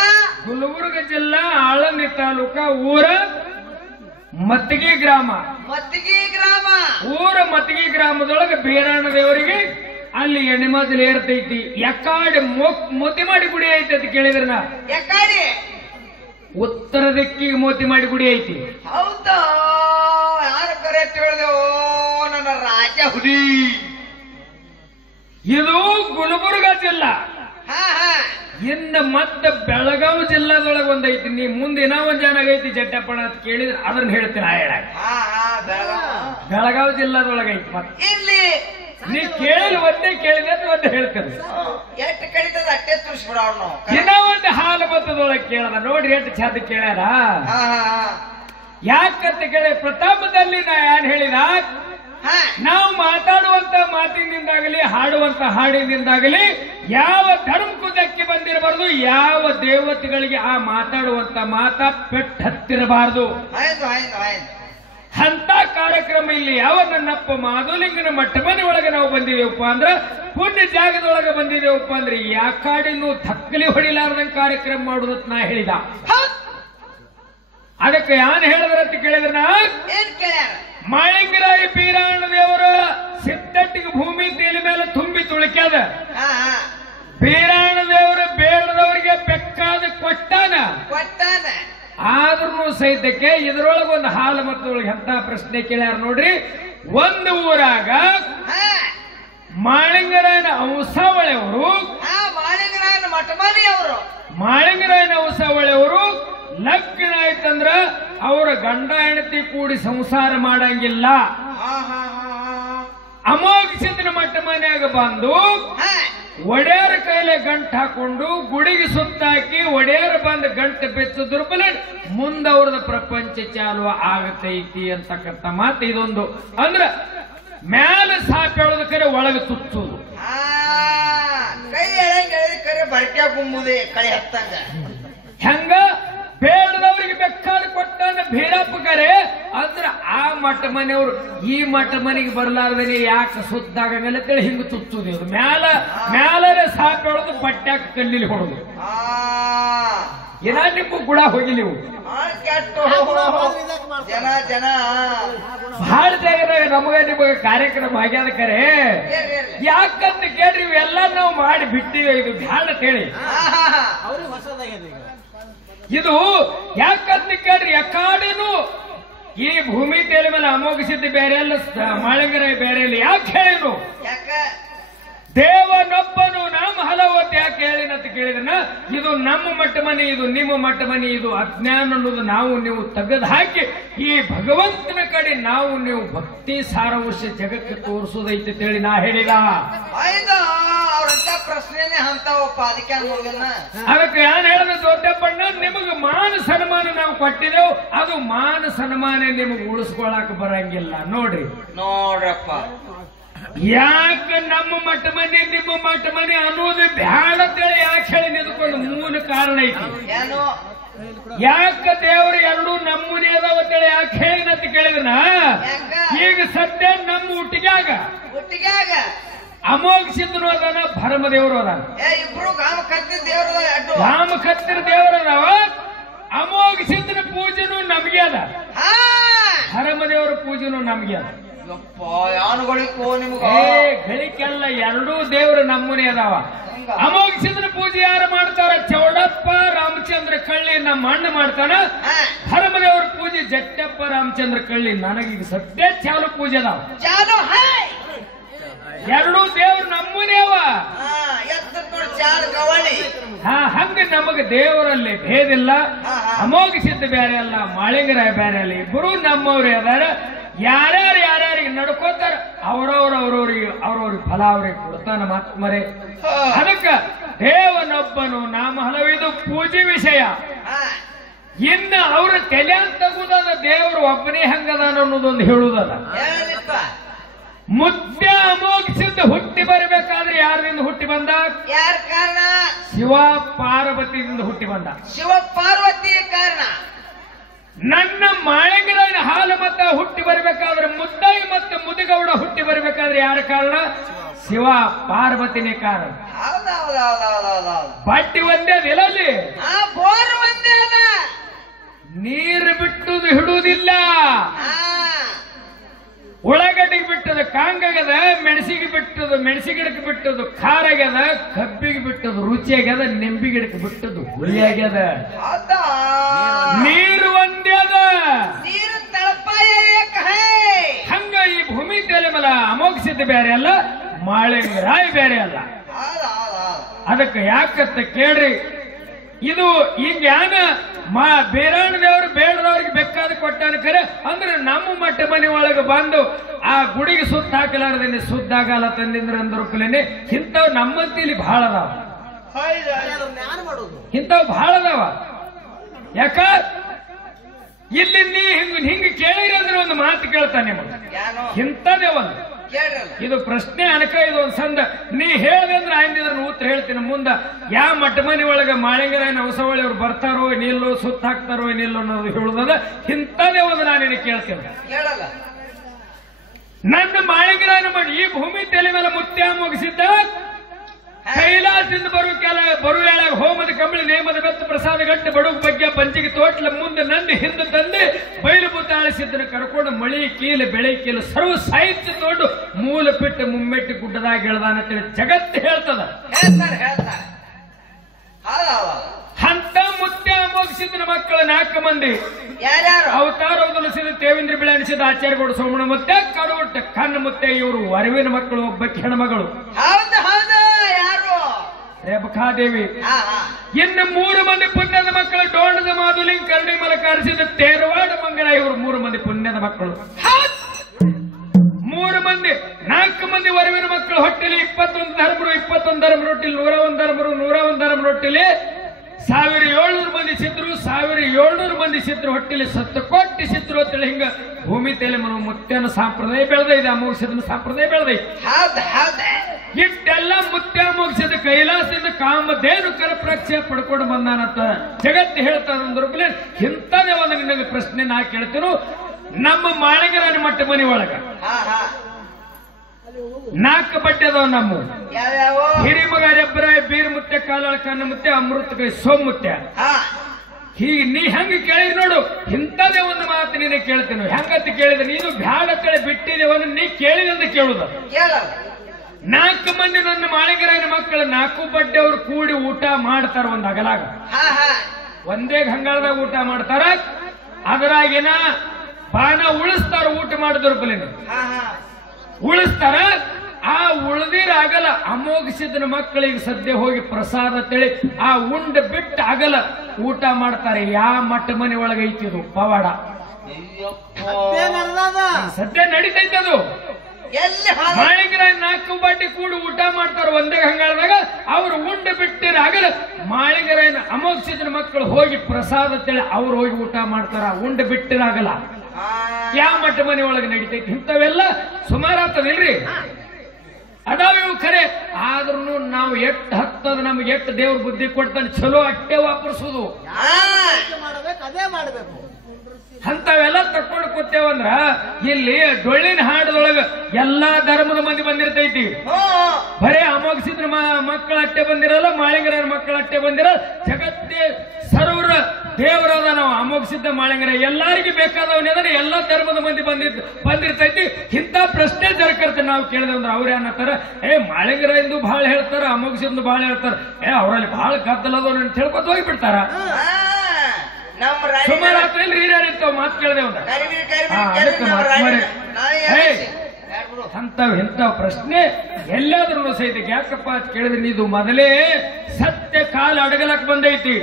ಗುಲ್ಬರ್ಗ ಜಿಲ್ಲಾ ಆಳಂದಿ ತಾಲೂಕ. ಊರ ಮತ್ತಿಗೆ ಗ್ರಾಮ. ಊರ ಮತ್ತಿಗೆ ಗ್ರಾಮದೊಳಗೆ ಬೀರಾಣ ದೇವರಿಗೆ ಅಲ್ಲಿ ಎಣಿಮಜಲು ಏರ್ತೈತಿ. ಯಾಕಾಡಿ ಮೋತಿ ಮಾಡಿ ಗುಡಿ ಐತಿ ಅಂತ ಕೇಳಿದ್ರನ ಉತ್ತರ ದಿಕ್ಕಿಗೆ ಮೋತಿ ಮಾಡಿ ಗುಡಿ ಐತಿ. ಹೌದಾ? ಯಾರು ಕರೆಕ್ಟ್ ಹೇಳಿದೆವು? ನನ್ನ ರಾಜ ಹುಲಿ. ಇದು ಗುಲ್ಬರ್ಗ ಜಿಲ್ಲಾ. ಇನ್ನು ಮತ್ತೆ ಬೆಳಗಾವಿ ಜಿಲ್ಲಾದೊಳಗೆ ಒಂದೈತಿ. ನೀ ಮುಂದಿನ ಒಂದ್ ಜನಾಗೈತಿ ಜಟ್ಟಪ್ಪಣ ಅಂತ ಕೇಳಿದ್ರೆ ಅದನ್ನ ಹೇಳ್ತೀನಿ. ಬೆಳಗಾವಿ ಜಿಲ್ಲಾದೊಳಗೈತಿ. ಮತ್ತೆ ಇಲ್ಲಿ ನೀ ಕೇಳಿ ಒಂದೇ ಕೇಳಿದ್ರೆ ಒಂದೇ ಹೇಳ್ತೇನೆ. ಎಷ್ಟು ಕಡಿತದ ಅಟ್ಟೆ ತೋರಿಸ್ಬಿಡ. ಇನ್ನ ಒಂದು ಹಾಲು ಬತ್ತದೊಳಗೆ ಕೇಳದ ನೋಡ್ರಿ ಎಷ್ಟು ಚಂದ ಕೇಳ್ಯಾರ. ಯಾಕಂತ ಕೇಳಿ ಪ್ರತಾಪದಲ್ಲಿ ನಾ ಏನ್ ಹೇಳಿದ, ನಾವು ಮಾತಾಡುವಂತ ಮಾತಿನಿಂದಾಗಲಿ ಹಾಡುವಂತ ಹಾಡಿನಿಂದಾಗಲಿ ಯಾವ ಧರ್ಮಕ್ಕೂ ಧಕ್ಕೆ ಬಂದಿರಬಾರದು, ಯಾವ ದೇವತೆಗಳಿಗೆ ಆ ಮಾತಾಡುವಂತ ಮಾತಾ ಪೆಟ್ಟು ಹತ್ತಿರಬಾರದು. ಅಂತ ಕಾರ್ಯಕ್ರಮ ಇಲ್ಲಿ ಯಾವ ನನ್ನಪ್ಪ ಮಾಧುಲಿಂಗನ ಮಟ್ಟ ಮನೆ ಒಳಗೆ ನಾವು ಬಂದಿದ್ದೇವಪ್ಪ ಅಂದ್ರ, ಪುಣ್ಯ ಜಾಗದೊಳಗೆ ಬಂದಿದ್ದೇವಪ್ಪ ಅಂದ್ರೆ ಯಾಕಾಡಿನೂ ಥಕ್ಕಲಿ ಹೊಡಿಲಾರ್ದಂಗ ಕಾರ್ಯಕ್ರಮ ಮಾಡುದತ್ ನಾ ಹೇಳಿದ. ಅದಕ್ಕೆ ಯಾನ್ ಹೇಳಿದ್ರಂತ ಕೇಳಿದ್ರ ಮಾಳಿಂಗರಾಯ ಬೀರಾಣ ದೇವರ ಸಿದ್ದಟ್ಟಿಗೆ ಭೂಮಿ ತೇಲಿ ಮೇಲೆ ತುಂಬಿ ತುಳಿಕ್ಯಾದ. ಬೀರಾಣ ದೇವರ ಬೇಡದವರಿಗೆ ಬೇಕಾದ ಕೊಟ್ಟಾನ. ಆದ್ರೂ ಸಹಿತಕ್ಕೆ ಇದರೊಳಗೆ ಒಂದು ಹಾಲು ಮತದೊಳಗೆ ಎಂತ ಪ್ರಶ್ನೆ ಕೇಳ್ಯಾರ ನೋಡ್ರಿ. ಒಂದು ಊರಾಗ ಮಾಳಿಂಗರಾಯನ ವಂಶಾವಳಿಯವರು, ಮಾಳಿಂಗರಾಯನ ವಂಶಾವಳಿಯವರು ಲಗ್ನ ಆಯ್ತಂದ್ರ ಅವರ ಗಂಡ ಹೆಂಡತಿ ಕೂಡಿ ಸಂಸಾರ ಮಾಡಂಗಿಲ್ಲ. ಅಮೋಘಿಸಿದ ಮಟ್ಟ ಮನ್ಯಾಗ ಬಂದು ಒಡೆಯರ ಕೈಲೆ ಗಂಟು ಹಾಕೊಂಡು ಗುಡಿಗೆ ಸುತ್ತಾಕಿ ಒಡೆಯರ ಬಂದು ಗಂಟು ಬೆಚ್ಚದ್ರ ಬಲೆ ಮುಂದವ್ರದ ಪ್ರಪಂಚ ಚಾಲು ಆಗತೈತಿ ಅಂತಕ್ಕಂಥ ಮಾತು ಇದೊಂದು. ಅಂದ್ರ ಮ್ಯಾಲ ಸಾಪ್ ಹೇಳೋದ ಕರೆ ಒಳಗೆ ತುಚ್ಚುದು. ಕೈ ಎಳಂಗ್ ಕರೆ ಬರ್ಕ್ಯಾ ಕುಂಬುದೇ ಕೈ ಹತ್ತಂಗ ಹೆಂಗ ಬೇಡದವ್ರಿಗೆ ಬೇಕಾದ ಕೊಟ್ಟಾನ ಭೀರಪ್ಪ ಕರೆ ಅಂದ್ರ ಆ ಮಠ ಮನೆಯವರು ಈ ಮಠ ಮನೆಗೆ ಬರ್ಲಾರ್ದೇನೆ ಯಾಕೆ ಸುದ್ದಾಗಂಗಲ್ಲ ತಿಳಿ ಹಿಂಗ ತುಚ್ಚುದು ಇವ್ರು ಮ್ಯಾಲರೆ ಸಾಪ್ ಹೇಳೋದು ಬಟ್ಟ್ಯಾಕ ಕಲ್ಲಿಲಿ ಹೊಡೋದು ಏನ ನಿಮ್ಗೂ ಗುಣ ಹೋಗಿ ನೀವು ಜನ ಜನ ಬಹಳ ಜಾಗದಾಗ ನಮಗ ನಿಮಗ ಕಾರ್ಯಕ್ರಮ ಆಗ್ಯಾದ ಕರೆ ಯಾಕಂತ ಕೇಳ್ರಿ ಇವೆಲ್ಲ ನಾವು ಮಾಡಿ ಬಿಟ್ಟಿವಿ ಇದು ಬ್ಯಾಡ ಹೇಳಿ ಇದು ಯಾಕಂತ ಕೇಳ್ರಿ ಯಾಕಾಡೇನು ಈ ಭೂಮಿ ತೇಲಿ ಮೇಲೆ ಅಮೋಘಿಸಿದ್ದು ಬೇರೆ ಅಲ್ಲ ಮಾಳಿಂಗರಾಯ ಬೇರೆ ಇಲ್ಲ ಯಾಕೆ ಹೇಳಿನು ದೇವನೊಬ್ಬನು ನಾಮ ಹಲವತ್ತು ಯಾಕೆ ಹೇಳಿನಂತ ಕೇಳಿದನ ಇದು ನಮ್ಮ ಮಟ್ಟ ಮನೆ ಇದು ನಿಮ್ಮ ಮಟ್ಟ ಮನೆ ಇದು ಅಜ್ಞಾನ ಅನ್ನೋದು ನಾವು ನೀವು ತೆಗೆದು ಹಾಕಿ ಈ ಭಗವಂತನ ಕಡೆ ನಾವು ನೀವು ಭಕ್ತಿ ಸಾರಾಂಶ ಜಗಕ್ಕೆ ತೋರಿಸೋದೈತೆ ಹೇಳಿ ನಾ ಹೇಳಿದ ಅವ್ರಂತ ಪ್ರಶ್ನೆನೇ ಅಂತವಪ್ಪ ಅದಕ್ಕೆ ಅದಕ್ಕೆ ಯಾರು ಹೇಳಿದ ದೊಡ್ಡಪ್ಪಣ್ಣ ನಿಮಗೆ ಮಾನ ಸನ್ಮಾನ ನಾವು ಕೊಟ್ಟಿದ್ದೆವು ಅದು ಮಾನ ಸನ್ಮಾನ ನಿಮಗೆ ಉಳಿಸ್ಕೊಳಕ್ ಬರಂಗಿಲ್ಲ ನೋಡ್ರಪ್ಪ ಯಾಕೆ ನಮ್ಮ ಮಠ ಮನೆ ನಿಮ್ಮ ಮಠ ಮನೆ ಅನ್ನೋದು ಬ್ಯಾಡತೇಳಿ ಯಾಕೆ ಹೇಳಿ ನಿಂತ್ಕೊಂಡು ಮೂಲ ಕಾರಣ ಐತಿ ಯಾಕೆ ದೇವರು ಎರಡೂ ನಮ್ಮನೆ ಅದಾವತ್ತೇಳಿ ಯಾಕೆ ಹೇಳಿನಂತ ಕೇಳಿದನ ಈಗ ಸದ್ಯ ನಮ್ಮ ಹುಟ್ಟಿಗ್ಯಾಗ ಅಮೋಘಿಸಿದ್ರು ಅದಾನ ಭರಮದೇವರು ಅದಾನ ರಾಮಕತ್ತಿರ ದೇವರು ಅದಾವ ಅಮೋಘಿಸಿದ್ರ ಪೂಜೆನೂ ನಮ್ಗೆ ಅದ ಭರಮದೇವರ ಪೂಜೆನೂ ನಮ್ಗೆ ಅದ ಗಳಿಕೆಲ್ಲ ಎರಡೂ ದೇವರು ನಮ್ಮನೆ ಅದಾವ ಅಮೋಘಿಸಿದ್ರ ಪೂಜೆ ಯಾರು ಮಾಡ್ತಾರ ಚೌಡಪ್ಪ ರಾಮಚಂದ್ರ ಕಳ್ಳಿ ನಮ್ಮ ಅಣ್ಣ ಮಾಡ್ತಾನ ಭರಮದೇವರ ಪೂಜೆ ಜಟ್ಟಪ್ಪ ರಾಮಚಂದ್ರ ಕಳ್ಳಿ ನನಗೀಗ ಸದ್ಯ ಚಾಲು ಪೂಜೆ ಅದಾವ ಎರಡೂ ದೇವ್ರು ನಮ್ಮನೆ ಅವ ಹಂಗ ನಮಗೆ ದೇವರಲ್ಲಿ ಭೇದಿಲ್ಲ ಅಮೋಘಿಸಿದ್ದ ಬೇರೆ ಅಲ್ಲ ಮಾಳಿಂಗರಾಯ ಬೇರೆ ಅಲ್ಲ ಇಬ್ಬರು ನಮ್ಮವ್ರೆ ಅದಾರ ಯಾರ್ಯಾರಿಗೆ ನಡ್ಕೋತಾರ ಅವ್ರವ್ರಿಗೆ ಫಲ ಅವ್ರಿಗೆ ಕೊಡ್ತಾನ ಮರೆ ಅದಕ್ಕ ದೇವನೊಬ್ಬನು ನಾಮ ಹಲವು ಇದು ಪೂಜೆ ವಿಷಯ ಇನ್ನು ಅವ್ರ ತಲೆ ತಗುದದ ದೇವರು ಒಬ್ಬನೇ ಹಂಗದಾನ ಅನ್ನೋದೊಂದು ಹೇಳುದದ ಮುದ್ದೆ ಅಮೋಘಿಸಿದ್ದ ಹುಟ್ಟಿ ಬರಬೇಕಾದ್ರೆ ಯಾರಿಂದ ಹುಟ್ಟಿ ಬಂದ ಯಾರ ಕಾರಣ ಶಿವ ಪಾರ್ವತಿಯಿಂದ ಹುಟ್ಟಿ ಬಂದ ಶಿವ ಪಾರ್ವತಿ ಕಾರಣ ನನ್ನ ಮಾಳಿಂಗರಾಯನ ಹಾಲು ಮತ ಹುಟ್ಟಿ ಬರಬೇಕಾದ್ರೆ ಮುದ್ದಾಯಿ ಮತ್ತು ಮುದಿಗೌಡ ಹುಟ್ಟಿ ಬರಬೇಕಾದ್ರೆ ಯಾರ ಕಾರಣ ಶಿವ ಪಾರ್ವತಿನೇ ಕಾರಣ ಬಟ್ಟಿ ಒಂದೇ ಅದಿಲ್ಲಲ್ಲಿ ಬೋರ್ ಒಂದೇ ಅದ ನೀರು ಬಿಟ್ಟುದು ಹಿಡುವುದಿಲ್ಲ ಉಳ್ಳಾಗಡ್ಡಿಗೆ ಬಿಟ್ಟದು ಕಾಂಗಾಗದ ಮೆಣಸಿಗೆ ಬಿಟ್ಟದು ಮೆಣಸಿಗಿಡಕ್ಕೆ ಬಿಟ್ಟದು ಖಾರ ಆಗ್ಯದ ಕಬ್ಬಿಗೆ ಬಿಟ್ಟದು ರುಚಿ ಆಗ್ಯದ ನಿಂಬಿ ಗಿಡಕ್ಕೆ ಬಿಟ್ಟದು ಹುಳಿ ಆಗ್ಯದ ನೀರು ಒಂದೇ ಅದ ಹಂಗ ಈ ಭೂಮಿ ತಲೆ ಮೇಲೆ ಅಮೋಘಿಸಿದ್ದ ಬೇರೆ ಅಲ್ಲ ಮಾಳಿಂಗರಾಯ ಬೇರೆ ಅಲ್ಲ ಅದಕ್ಕೆ ಯಾಕಂತ ಕೇಳ್ರಿ ಇದು ಈಗ ಯಾನ ಬೇರಾಣದವ್ರು ಬೇಡದವ್ರಿಗೆ ಬೇಕಾದ ಕೊಟ್ಟಾನ ಖರೆ ಅಂದ್ರೆ ನಮ್ಮ ಮಟ್ಟ ಮನೆ ಒಳಗೆ ಬಂದು ಆ ಗುಡಿಗೆ ಸುತ್ತ ಹಾಕಲಾರ್ದೇನೆ ಸುದ್ದಾಗಲ್ಲ ತಂದಿಂದ್ರ ಅಂದ್ರಪ್ಲೇನೆ ಇಂಥವ್ ನಮ್ಮಂತಿಲಿ ಬಹಳ ಅದಾವ ಇಂಥವ್ ಬಹಳ ಅದಾವ ಯಾಕ ಇಲ್ಲಿ ನೀ ಹಿಂಗ ಕೇಳಿರಿ ಅಂದ್ರೆ ಒಂದು ಮಾತು ಕೇಳ್ತಾನೆ ನಿಮಗೆ ಇಂಥದೇ ಒಂದು ಇದು ಪ್ರಶ್ನೆ ಅನಕ ಇದು ಒಂದು ಸಂದ ನೀ ಹೇಳಿದೆ ಅಂದ್ರೆ ಆಯ್ದಿದ್ರ ಉತ್ತರ ಹೇಳ್ತೀನಿ ಮುಂದ ಯಾವ ಮಟ್ಟ ಮನೆ ಒಳಗ ಮಾಳಿಂಗರಾಯನ ಹೊಸವಳಿ ಅವ್ರು ಬರ್ತಾರೋ ನಿಲ್ಲೋ ಸುತ್ತ ಹಾಕ್ತಾರೋ ನಿಲ್ಲೋ ಅನ್ನೋದು ಹೇಳುದದ ಇಂಥದೇ ಒಂದು ನಾನು ಕೇಳ್ತೀನಿ ನನ್ನ ಮಾಳಿಂಗರಾಯನ ಮಾಡಿ ಈ ಭೂಮಿ ತಲೆ ಮೇಲೆ ಮುತ್ಯ ಮುಗಿಸಿದ್ದ ಕೈಲಾಸದಿಂದ ಬರುವೇಳಾಗ ಹೋಮದ ಕಂಬಳಿ ನೇಮದ ಬೆತ್ತ ಪ್ರಸಾದ ಗಟ್ಟ ಬಡುಗ ಬಗ್ಗೆ ಪಂಚಿಗೆ ತೋಟ್ಲ ಮುಂದೆ ನಂದಿ ಹಿಂದೆ ತಂದೆ ಬಯಲು ಬುತ್ತಾಳಿಸಿದ್ದನ್ನು ಕರ್ಕೊಂಡು ಮಳಿ ಕೀಲು ಬೆಳೆ ಕೀಲು ಸರ್ವ ಸಾಹಿತ್ಯ ತೋಡು ಮೂಲ ಪಿಟ್ಟು ಮುಮ್ಮೆಟ್ಟಿ ಗುಡ್ಡದಾಗ ಹೇಳ್ದಾನಂತೇಳಿ ಜಗತ್ತು ಹೇಳ್ತದ ಅಂತ ಮುತ್ಯ ಅಮೋಘಿಸಿದ ಮಕ್ಕಳ 4 ಮಂದಿ ಅವತಾರ ಉದಲಿಸಿದ ತೇವೇಂದ್ರ ಬಿಳೆ ಅನಿಸಿದ ಆಚಾರ್ಯಗೌಡ ಸೋಮಣ್ಣ ಮುತ್ತೆ ಕಡುವಟ್ಟ ಕಣ್ಣು ಮುತ್ತೆ ಇವರು ವರವಿನ ಮಕ್ಕಳು ಒಬ್ಬ ಹೆಣ್ಮಗಳು ರೇಬಕಾದೇವಿ ಇನ್ನು 3 ಮಂದಿ ಪುಣ್ಯದ ಮಕ್ಕಳು ಡೋಣದ ಮಾಧುಲಿಂಗ್ ಕರ್ಣಿ ಮಲಕ ಅರಸಿದ ತೇರವಾಡ ಮಂಗಳ ಇವರು 3 ಮಂದಿ ಪುಣ್ಯದ ಮಕ್ಕಳು 3 ಮಂದಿ 4 ಮಂದಿ ವರವಿನ ಮಕ್ಕಳು ಹೊಟ್ಟೆಲಿ 21 ಧರ್ಮರು ರೊಟ್ಟಿಲಿ 101 ಧರ್ಮರು 101 ಧರ್ಮ ರೊಟ್ಟಿಲಿ 1700 ಮಂದಿ ಸಿದ್ರು 1700 ಮಂದಿ ಸಿದ್ರು ಹೊಟ್ಟಿಲಿ 7 ಕೋಟಿ ಸಿದ್ರು ಅಂತೇಳಿ ಹಿಂಗ ಭೂಮಿ ತಲೆ ಮುತ್ಯನ ಸಂಪ್ರದಾಯ ಬೆಳೆದೈತೆ ಅಮೋಘಿಸಿದ ಸಂಪ್ರದಾಯ ಬೆಳೆದೈತೆ ಇಷ್ಟೆಲ್ಲ ಮುತ್ಯ ಮುಗಿಸಿದ ಕೈಲಾಸದಿಂದ ಕಾಮಧೇನು ಕರಪ್ರಕ್ಷೆ ಪಡ್ಕೊಂಡು ಬಂದಾನಂತ ಜಗತ್ತು ಹೇಳ್ತಾರಂದ್ರೆ ಇಂಥದೇ ಒಂದು ನಿನಗೆ ಪ್ರಶ್ನೆ ನಾ ಕೇಳ್ತೀನು. ನಮ್ಮ ಮಾಳಿಂಗರಾಯನ ಮಟ್ಟ ಮನಿ ಒಳಗ 4 ಬಟ್ಟೆ ಅದಾವ. ನಮ್ಮ ಹಿರಿಮಗ ರೆಬ್ಬರಾಯ ಬೀರ್ ಮುತ್ಯ ಕಾಲಾಳ ಕಣ್ಣ ಮುತ್ಯ ಅಮೃತ ಕೈ ಸೋಮುತ್ಯ. ಹೀಗೆ ನೀ ಹೆಂಗ ಕೇಳಿದ್ ನೋಡು, ಇಂಥದೇ ಒಂದು ಮಾತು ನೀನೆ ಕೇಳ್ತೇನೆ. ಹೆಂಗಂತ ಕೇಳಿದ್ರೆ ನೀನು ಬ್ಯಾಡ ಕಡೆ ಬಿಟ್ಟಿದ್ದೇವನ್ನ ನೀ ಕೇಳಿದಂತ ಕೇಳುದ. 4 ಮಂದಿ ನನ್ನ ಮಾಳಿಂಗರಾಯನ ಮಕ್ಕಳು 4 ಬಡ್ಡೆ ಅವ್ರು ಕೂಡಿ ಊಟ ಮಾಡ್ತಾರ. ಒಂದ್ ಅಗಲಾಗ ಒಂದೇ ಗಂಗಾಳದಾಗ ಊಟ ಮಾಡ್ತಾರ. ಅದರಾಗಿನ ಬಾನ ಉಳಿಸ್ತಾರ. ಊಟ ಮಾಡಿದ್ರ ಬಲಿನ ಉಳಿಸ್ತಾರ. ಆ ಉಳ್ದಿರ ಆಗಲ್ಲ ಅಮೋಘಸಿದ ಮಕ್ಕಳಿಗೆ ಸದ್ಯ ಹೋಗಿ ಪ್ರಸಾದ ತಿಳಿ ಆ ಉಂಡ ಬಿಟ್ಟು ಆಗಲ್ಲ ಊಟ ಮಾಡ್ತಾರೆ. ಯಾವ ಮಟ್ಟ ಮನೆ ಒಳಗೆ ಐತಿದು ಪವಾಡ ಸದ್ಯ ನಡೀತೈತೆ. ಅದು ಮಾಳಿಂಗರಾಯ 4 ಬಡ್ಡಿ ಕೂಡಿ ಊಟ ಮಾಡ್ತಾರ ಒಂದೇ ಗಂಗಾಳದಾಗ. ಅವ್ರು ಉಂಡ ಬಿಟ್ಟಿರ ಆಗಲ್ಲ ಮಾಳಿಂಗರಾಯನ ಅಮೋಘಸಿದ ಮಕ್ಕಳು ಹೋಗಿ ಪ್ರಸಾದ ತಿಳಿ ಅವ್ರು ಹೋಗಿ ಊಟ ಮಾಡ್ತಾರ. ಉಂಡ ಬಿಟ್ಟಿರಾಗಲ್ಲ ಯಾವ ಮಟ್ಟ ಮನೆ ಒಳಗೆ ನಡೀತೈತಿ. ಇಂಥವೆಲ್ಲ ಸುಮಾರು ಆಗ್ತದಿಲ್ರಿ, ಅದಾವ ಇವು ಖರೆ. ಆದ್ರೂ ನಾವು ಎಟ್ಟು ಹತ್ತದ ನಮ್ಗೆ ಎಟ್ಟು ದೇವ್ರ ಬುದ್ಧಿ ಕೊಡ್ತಾನೆ ಚಲೋ ಅಟ್ಟೆ ವಾಪರಿಸುದು. ಅದೇ ಮಾಡಬೇಕು. ಅಂತವೆಲ್ಲ ತಕೊಂಡು ಕೂತೇವಂದ್ರ ಇಲ್ಲಿ ಡೊಳ್ಳಿನ ಹಾಡದೊಳಗ ಎಲ್ಲಾ ಧರ್ಮದ ಮಂದಿ ಬಂದಿರ್ತೈತಿ. ಬರೇ ಅಮೋಘಸಿದ್ರ ಮಕ್ಕಳ ಅಟ್ಟೆ ಬಂದಿರಲ್ಲ, ಮಾಳಿಂಗರಾಯನ ಮಕ್ಕಳ ಅಟ್ಟೆ ಬಂದಿರಲ್ಲ. ಜಗತ್ತೇ ಸರ್ವರ ದೇವರಾದ ನಾವು ಅಮೋಘಸಿದ್ದ ಮಾಳಿಂಗರಾಯ ಎಲ್ಲಾರಿಗೆ ಬೇಕಾದವನೇ ಎಲ್ಲಾ ಧರ್ಮದ ಮಂದಿ ಬಂದಿರ್ತೈತಿ. ಇಂಥ ಪ್ರಶ್ನೆ ಜರಕರ್ತ ನಾವು ಕೇಳಿದಂದ್ರ ಅವ್ರ ಏನತ್ತಾರ, ಮಾಳಿಂಗರಾಯಂದು ಬಹಳ ಹೇಳ್ತಾರ, ಅಮೋಘಸಿದ್ದು ಬಹಳ ಹೇಳ್ತಾರ. ಅವರಲ್ಲಿ ಬಹಳ ಗದ್ದಲದ ಅಂತ ಹೇಳ್ಕೊತ ಹೋಗ್ಬಿಡ್ತಾರ. ಸುಮಾರು ಇಲ್ರಿ ಹಿರಿಯರಿಂತಾವ್ ಮಾತು ಕೇಳಿದೆ ಇಂಥವ್ ಪ್ರಶ್ನೆ ಎಲ್ಲಾದ್ರೂ ಸಹಿತ ಯಾಕಪ್ಪ ಅಂತ ಕೇಳಿದ್ರೆ ಇದು ಮೊದಲೇ ಸತ್ಯ ಕಾಲ ಅಡಗಲಕ್ ಬಂದೈತಿ.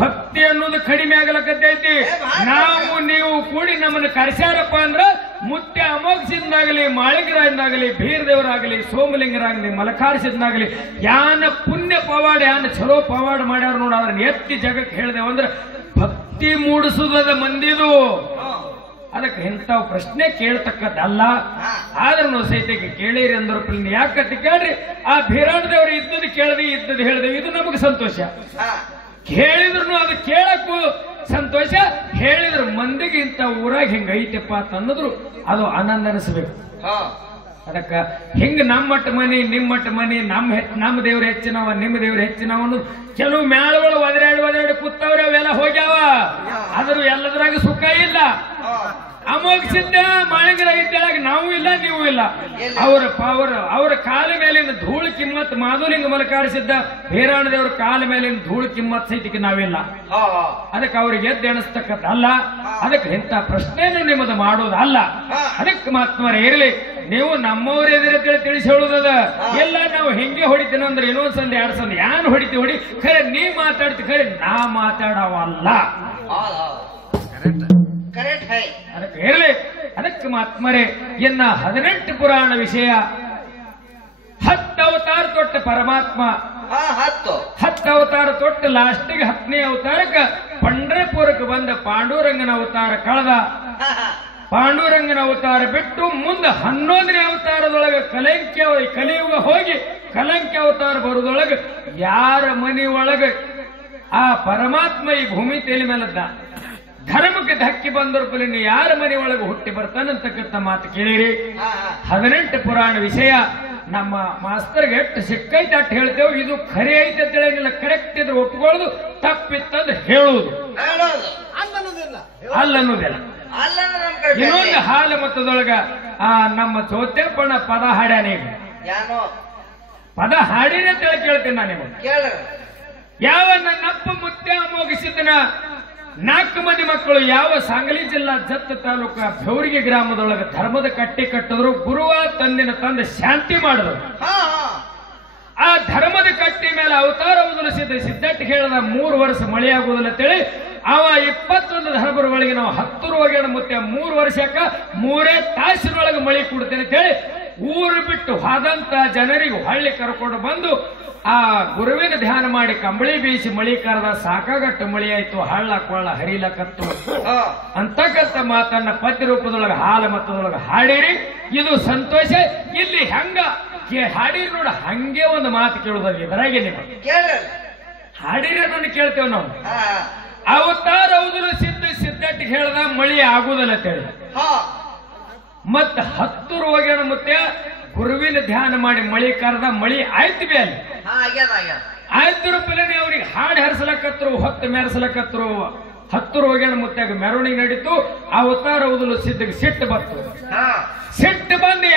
ಭಕ್ತಿ ಅನ್ನೋದು ಕಡಿಮೆ ಆಗಲಕ್ಕೈತಿ. ನಾವು ನೀವು ಕೂಡಿ ನಮ್ಮನ್ನು ಕರೆಸ್ಯಾರಪ್ಪ ಅಂದ್ರ ಮುತ್ಯ ಅಮೋಘಸಿಂದಾಗಲಿ, ಮಾಳಿಂಗರಾಯಂದಾಗಲಿ, ಬೀರದೇವರಾಗಲಿ, ಸೋಮಲಿಂಗರಾಗಲಿ, ಮಲಕಾರಿಸಿದ್ನಾಗಲಿ ಯಾನ ಪುಣ್ಯ ಪವಾಡ ಯಾನ ಚಲೋ ಪವಾಡ ಮಾಡ್ಯಾರ ನೋಡ. ಅದನ್ನ ಎತ್ತಿ ಜಗಕ್ಕೆ ಹೇಳಿದೆವಂದ್ರ ಭಕ್ತಿ ಮೂಡಿಸುವುದ ಮಂದಿದು. ಅದಕ್ಕೆ ಇಂಥವ್ ಪ್ರಶ್ನೆ ಕೇಳ್ತಕ್ಕದ್ದಲ್ಲ. ಆದ್ರೂ ಸಹಿತ ಕೇಳಿರಿ ಅಂದ್ರ ಯಾಕಂತ ಕೇಳ್ರಿ. ಆ ಬೀರಾಣದೇವ್ರು ಇದ್ದದ್ದು ಕೇಳದೆ ಇದ್ದದ್ದು ಹೇಳಿದೆ, ಇದು ನಮಗೆ ಸಂತೋಷ. ಕೇಳಿದ್ರು ಅದು ಕೇಳಕ್ಕೂ ಸಂತೋಷ. ಹೇಳಿದ್ರು ಮಂದಿಗೆ ಇಂಥ ಊರಾಗ ಹಿಂಗ ಐತೆಪ್ಪ ಅಂತ ಅನ್ನೋದ್ರು ಅದು ಆನಂದ ಅನಿಸ್ಬೇಕು. ಅದಕ್ಕ ಹಿಂಗ ನಮ್ಮಟ್ಟ ಮನಿ ನಿಮ್ಮಟ್ಟ ಮನಿ ನಮ್ಮ ದೇವ್ರ ಹೆಚ್ಚಿನವ ನಿಮ್ಮ ದೇವ್ರ ಹೆಚ್ಚಿನವ ಅನ್ನೋದು ಕೆಲವು ಮ್ಯಾಳಗಳು ಒದರಾಡಿ ಕೂತವ್ರೆ. ಅವೆಲ್ಲ ಹೋಗ್ಯಾವ. ಆದ್ರೂ ಎಲ್ಲದ್ರಾಗ ಸುಖ ಇಲ್ಲ. ಅಮೋಘಸಿದ್ದ ಮಾಳಿಂಗರಾಯ ಇದ್ದಾಗ ನಾವು ಇಲ್ಲ ನೀವು ಇಲ್ಲ. ಅವರ ಕಾಲ ಮೇಲಿನ ಧೂಳು ಕಿಮ್ಮತ್ ಮಾಧುಲಿಂಗ ಮಲಕಾರಿಸಿದ್ದ ಬೀರಾಣದೇವ್ರ ಕಾಲ ಮೇಲಿನ ಧೂಳು ಕಿಮ್ಮತ್ ಸಹಿತಕ್ಕೆ ನಾವಿಲ್ಲ. ಅದಕ್ಕೆ ಅವ್ರಿಗೆ ಎದ್ದು ಎಣಿಸ್ತಕ್ಕದ್ದಲ್ಲ. ಅದಕ್ಕೆ ಇಂಥ ಪ್ರಶ್ನೆಯನ್ನು ನಿಮ್ಮದು ಮಾಡೋದಲ್ಲ. ಅದಕ್ಕೆ ಮಹಾತ್ಮರ ಇರಲಿ, ನೀವು ನಮ್ಮವ್ರ ಎದುರು ತಿಳಿಸಿ ಹೇಳುದದ. ಎಲ್ಲ ನಾವು ಹೆಂಗೆ ಹೊಡಿತೀನ ಅಂದ್ರೆ ಇನ್ನೊಂದ್ ಸಂದೆ 2 ಸಂದೆ ಯಾನ್ ಹೊಡಿ ಖರೆ ನೀ ಮಾತಾಡ್ತಿ, ಖರೆ ನಾ ಮಾತಾಡವಲ್ಲ. ಅದಕ್ಕೆ ಇರಲಿ. ಅದಕ್ಕೆ ಮಹಾತ್ಮರೇ ಇನ್ನ 18 ಪುರಾಣ ವಿಷಯ. 10 ಅವತಾರ ತೊಟ್ಟ ಪರಮಾತ್ಮ, 10 ಅವತಾರ ತೊಟ್ಟ ಲಾಸ್ಟಿಗೆ 10ನೇ ಅವತಾರಕ್ಕೆ ಪಂಢರಪುರಕ್ಕೆ ಬಂದ ಪಾಂಡುರಂಗನ ಅವತಾರ ಕಳೆದ. ಪಾಂಡುರಂಗನ ಅವತಾರ ಬಿಟ್ಟು ಮುಂದೆ 11ನೇ ಅವತಾರದೊಳಗೆ ಕಲಿಯುಗ ಹೋಗಿ ಕಲಂಕಿ ಅವತಾರ ಬರೋದೊಳಗೆ ಯಾರ ಮನಿ ಒಳಗೆ ಆ ಪರಮಾತ್ಮ ಈ ಭೂಮಿ ತೇಲಿ ಮೇಲದ್ದ ಧರ್ಮಕ್ಕೆ ಧಕ್ಕಿ ಬಂದವ್ರ ಬಲಿನ ಯಾರ ಮನೆ ಒಳಗೆ ಹುಟ್ಟಿ ಬರ್ತಾನಂತಕ್ಕಂಥ ಮಾತು ಕೇಳಿರಿ. 18 ಪುರಾಣ ವಿಷಯ ನಮ್ಮ ಮಾಸ್ತರ್ಗೆ ಎಷ್ಟು ಸಿಕ್ಕೈತೆ ಅಟ್ಟು ಹೇಳ್ತೇವೆ. ಇದು ಖರೆ ಐತೆ ಅಂತ ಹೇಳಿಲ್ಲ, ಕರೆಕ್ಟ್ ಇದ್ರೆ ಒಪ್ಕೊಳ್ಳೋದು, ತಪ್ಪಿತ್ತಂದು ಹೇಳುವುದು ಅಲ್ಲನ್ನೋದಿಲ್ಲ. ಇನ್ನೊಂದು ಹಾಲು ಮತದೊಳಗ ನಮ್ಮ ಚೋತ್ಯಪ್ಪಣ್ಣ ಪದ ಹಾಡ್ಯಾನೆ. ಪದ ಹಾಡಿನೇ ಅಂತ ಹೇಳಿ ಕೇಳ್ತೇನೆ ನಾನು ನಿಮಗೆ. ಯಾವ ನನ್ನಪ್ಪ ಮುತ್ಯ ಅಮೋಘಸಿದ್ದನ 4 ಮಂದಿ ಮಕ್ಕಳು ಯಾವ ಸಾಂಗಲಿ ಜಿಲ್ಲಾ ಜತ್ತ ತಾಲೂಕ ಬೆವರಿಗೆ ಗ್ರಾಮದೊಳಗೆ ಧರ್ಮದ ಕಟ್ಟಿ ಕಟ್ಟಿದ್ರು. ಗುರುವ ತಂದ ಶಾಂತಿ ಮಾಡಿದ್ರು. ಆ ಧರ್ಮದ ಕಟ್ಟಿ ಮೇಲೆ ಅವತಾರ ಉದುರಿಸಿದ ಸಿದ್ಧಟ್ಟು ಹೇಳಿದ 3 ವರ್ಷ ಮಳೆಯಾಗುವುದಿಲ್ಲ ಅಂತೇಳಿ ಅವ 21 ಧರ್ಮರೊಳಗೆ ನಾವು 10 ಹೋಗ್ಯಾಣ ಮುತ್ಯ 3 ವರ್ಷಕ್ಕ 3 ತಾಸಿನೊಳಗೆ ಮಳೆ ಕೊಡ್ತೇನೆ ಅಂತೇಳಿ ಊರು ಬಿಟ್ಟು ಹೋದಂತ ಜನರಿಗೆ ಹಳ್ಳಿ ಕರ್ಕೊಂಡು ಬಂದು ಆ ಗುರುವಿನ ಧ್ಯಾನ ಮಾಡಿ ಕಂಬಳಿ ಬೀಸಿ ಮಳಿ ಕರೆದ. ಸಾಕಾಗಟ್ಟು ಮಳಿ ಆಯ್ತು, ಹಳ್ಳ ಕೊಳ್ಳ ಹರಿಲಕತ್ತು ಅಂತಕ್ಕಂಥ ಮಾತನ್ನ ಪದ್ಯ ರೂಪದೊಳಗೆ ಹಾಲ ಮತದೊಳಗೆ ಹಾಡಿರಿ. ಇದು ಸಂತೋಷ. ಇಲ್ಲಿ ಹೆಂಗ ಹಾಡಿರಿ ನೋಡ ಹಂಗೆ ಒಂದು ಮಾತು ಕೇಳುದ ಇದ್ರಾಗೆ ನೀವು ಕೇಳ್ರಿ ಹಾಡಿರಿ ಅದನ್ನು ಕೇಳ್ತೇವೆ ನಾವು. ಹಾ ಅವತಾರ ಹೌದಲ್ಲ ಸಿದ್ದಟ್ಟಿಗೆ ಹೇಳ್ದ ಮಳಿ ಆಗುದಲ್ಲ ಅಂತೇಳಿ. ಹಾ ಮತ್ತ 10 ಹೋಗ್ಯಾಣ ಮತ್ತೆ ಗುರುವಿನ ಧ್ಯಾನ ಮಾಡಿ ಮಳಿ ಕರೆದ ಮಳಿ ಆಯ್ತು ಬಿ ಅಲ್ಲಿ ಹಾ ಆಗ್ಯಾದ ಆಯ್ತು ರೂಪಾಯಿ ಅವ್ರಿಗೆ ಹಾಡು ಹರಿಸಲಕತ್ರು ಹೊತ್ತು ಮೆರೆಸಲಕತ್ರು 10 ಹೋಗ್ಯಾಣ ಮುತ್ತಾಗ ಮೆರವಣಿಗೆ ನಡೀತು. ಅವತಾರ ಹೌದಲು ಸಿದ್ಧಗೆ ಸಿಟ್ಟು ಬಂತು. ಹಾ ಸಿಟ್ಟು ಬಂದು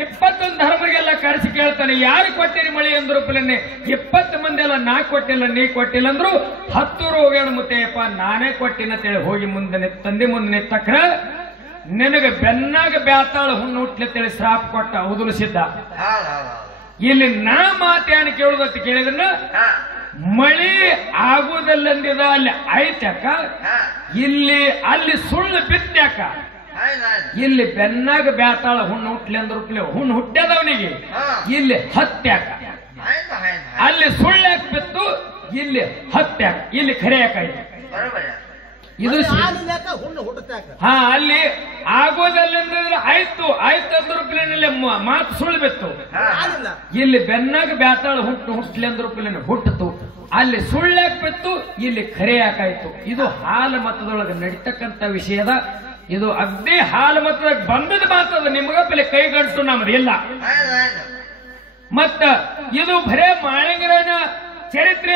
21 ಧರ್ಮರಿಗೆಲ್ಲ ಕರೆಸಿ ಕೇಳ್ತಾನೆ ಯಾರು ಕೊಟ್ಟಿರಿ ಮಳಿ ಅಂದ್ರು ರೂಪಾಯಿ 20 ಮಂದಿ ಎಲ್ಲ ನಾ ಕೊಟ್ಟಿಲ್ಲ ನೀ ಕೊಟ್ಟಿಲ್ಲ ಅಂದ್ರು 10 ಹೋಗ್ಯಾಣ ಮುತ್ತಯ್ಯಪ್ಪ ನಾನೇ ಕೊಟ್ಟಿನ ಅಂತೇಳಿ ಹೋಗಿ ಮುಂದೆ ತಂದೆ ಮುಂದೆ ನಿತ್ತಕ್ರ ನಿನಗೆ ಬೆನ್ನಾಗ ಬ್ಯಾತಾಳ ಹುಣ್ಣು ಹುಟ್ಲತ್ತೇಳಿ ಶ್ರಾಪ ಕೊಟ್ಟ ಹೌದಲು ಸಿದ್ಧ. ಇಲ್ಲಿ ನಾ ಮಾತೇನು ಕೇಳುದಂತ ಕೇಳಿದ್ರ ಮಳಿ ಆಗುದಲ್ಲಂದಿದ ಅಲ್ಲಿ ಆಯ್ತಾಕ ಇಲ್ಲಿ ಅಲ್ಲಿ ಸುಳ್ಳು ಬಿತ್ತಾಕ ಇಲ್ಲಿ ಬೆನ್ನಾಗ ಬ್ಯಾತಾಳ ಹುಣ್ಣು ಹುಟ್ಲಿ ಅಂದ್ರ ಹುಣ್ಣು ಹುಟ್ಟ್ಯದವನಿಗೆ ಇಲ್ಲಿ ಹತ್ಯಾಕ ಅಲ್ಲಿ ಸುಳ್ಳ್ಯಾಕ ಬಿತ್ತು ಇಲ್ಲಿ ಹತ್ಯಾಕ ಇಲ್ಲಿ ಖರೆಯಾಕಾಯ್ತು. ಇದು ಹುಣ್ಣು ಹುಟ್ಟುತ್ತಾಕ ಹಾ ಅಲ್ಲಿ ಆಗೋದಲ್ಲಂದ್ರೆ ಆಯ್ತು ಆಯ್ತು ಅಂದ್ರೂ ಮಾತು ಸುಳ್ಳು ಬಿತ್ತು. ಇಲ್ಲಿ ಬೆನ್ನಾಗ ಬ್ಯಾತಾಳ ಹುಟ್ಲಿ ಅಂದ್ರೂ ಹುಟ್ಟಿತು ಅಲ್ಲಿ ಸುಳ್ಳ್ಯಾಕ ಬಿತ್ತು ಇಲ್ಲಿ ಖರೆ ಯಾಕಾಯ್ತು. ಇದು ಹಾಲು ಮತದೊಳಗೆ ನಡೀತಕ್ಕಂತ ವಿಷಯದ. ಇದು ಅಗ್ದಿ ಹಾಲು ಮತದಾಗ ಬಂದದ ಮಾತದ ನಿಮ್ಗ ಬೆಲೆ ಕೈಗಂಟು ನಮ್ದಿಲ್ಲ. ಮತ್ತ ಇದು ಬರೇ ಮಾಳಿಂಗರನ ಚರಿತ್ರೆ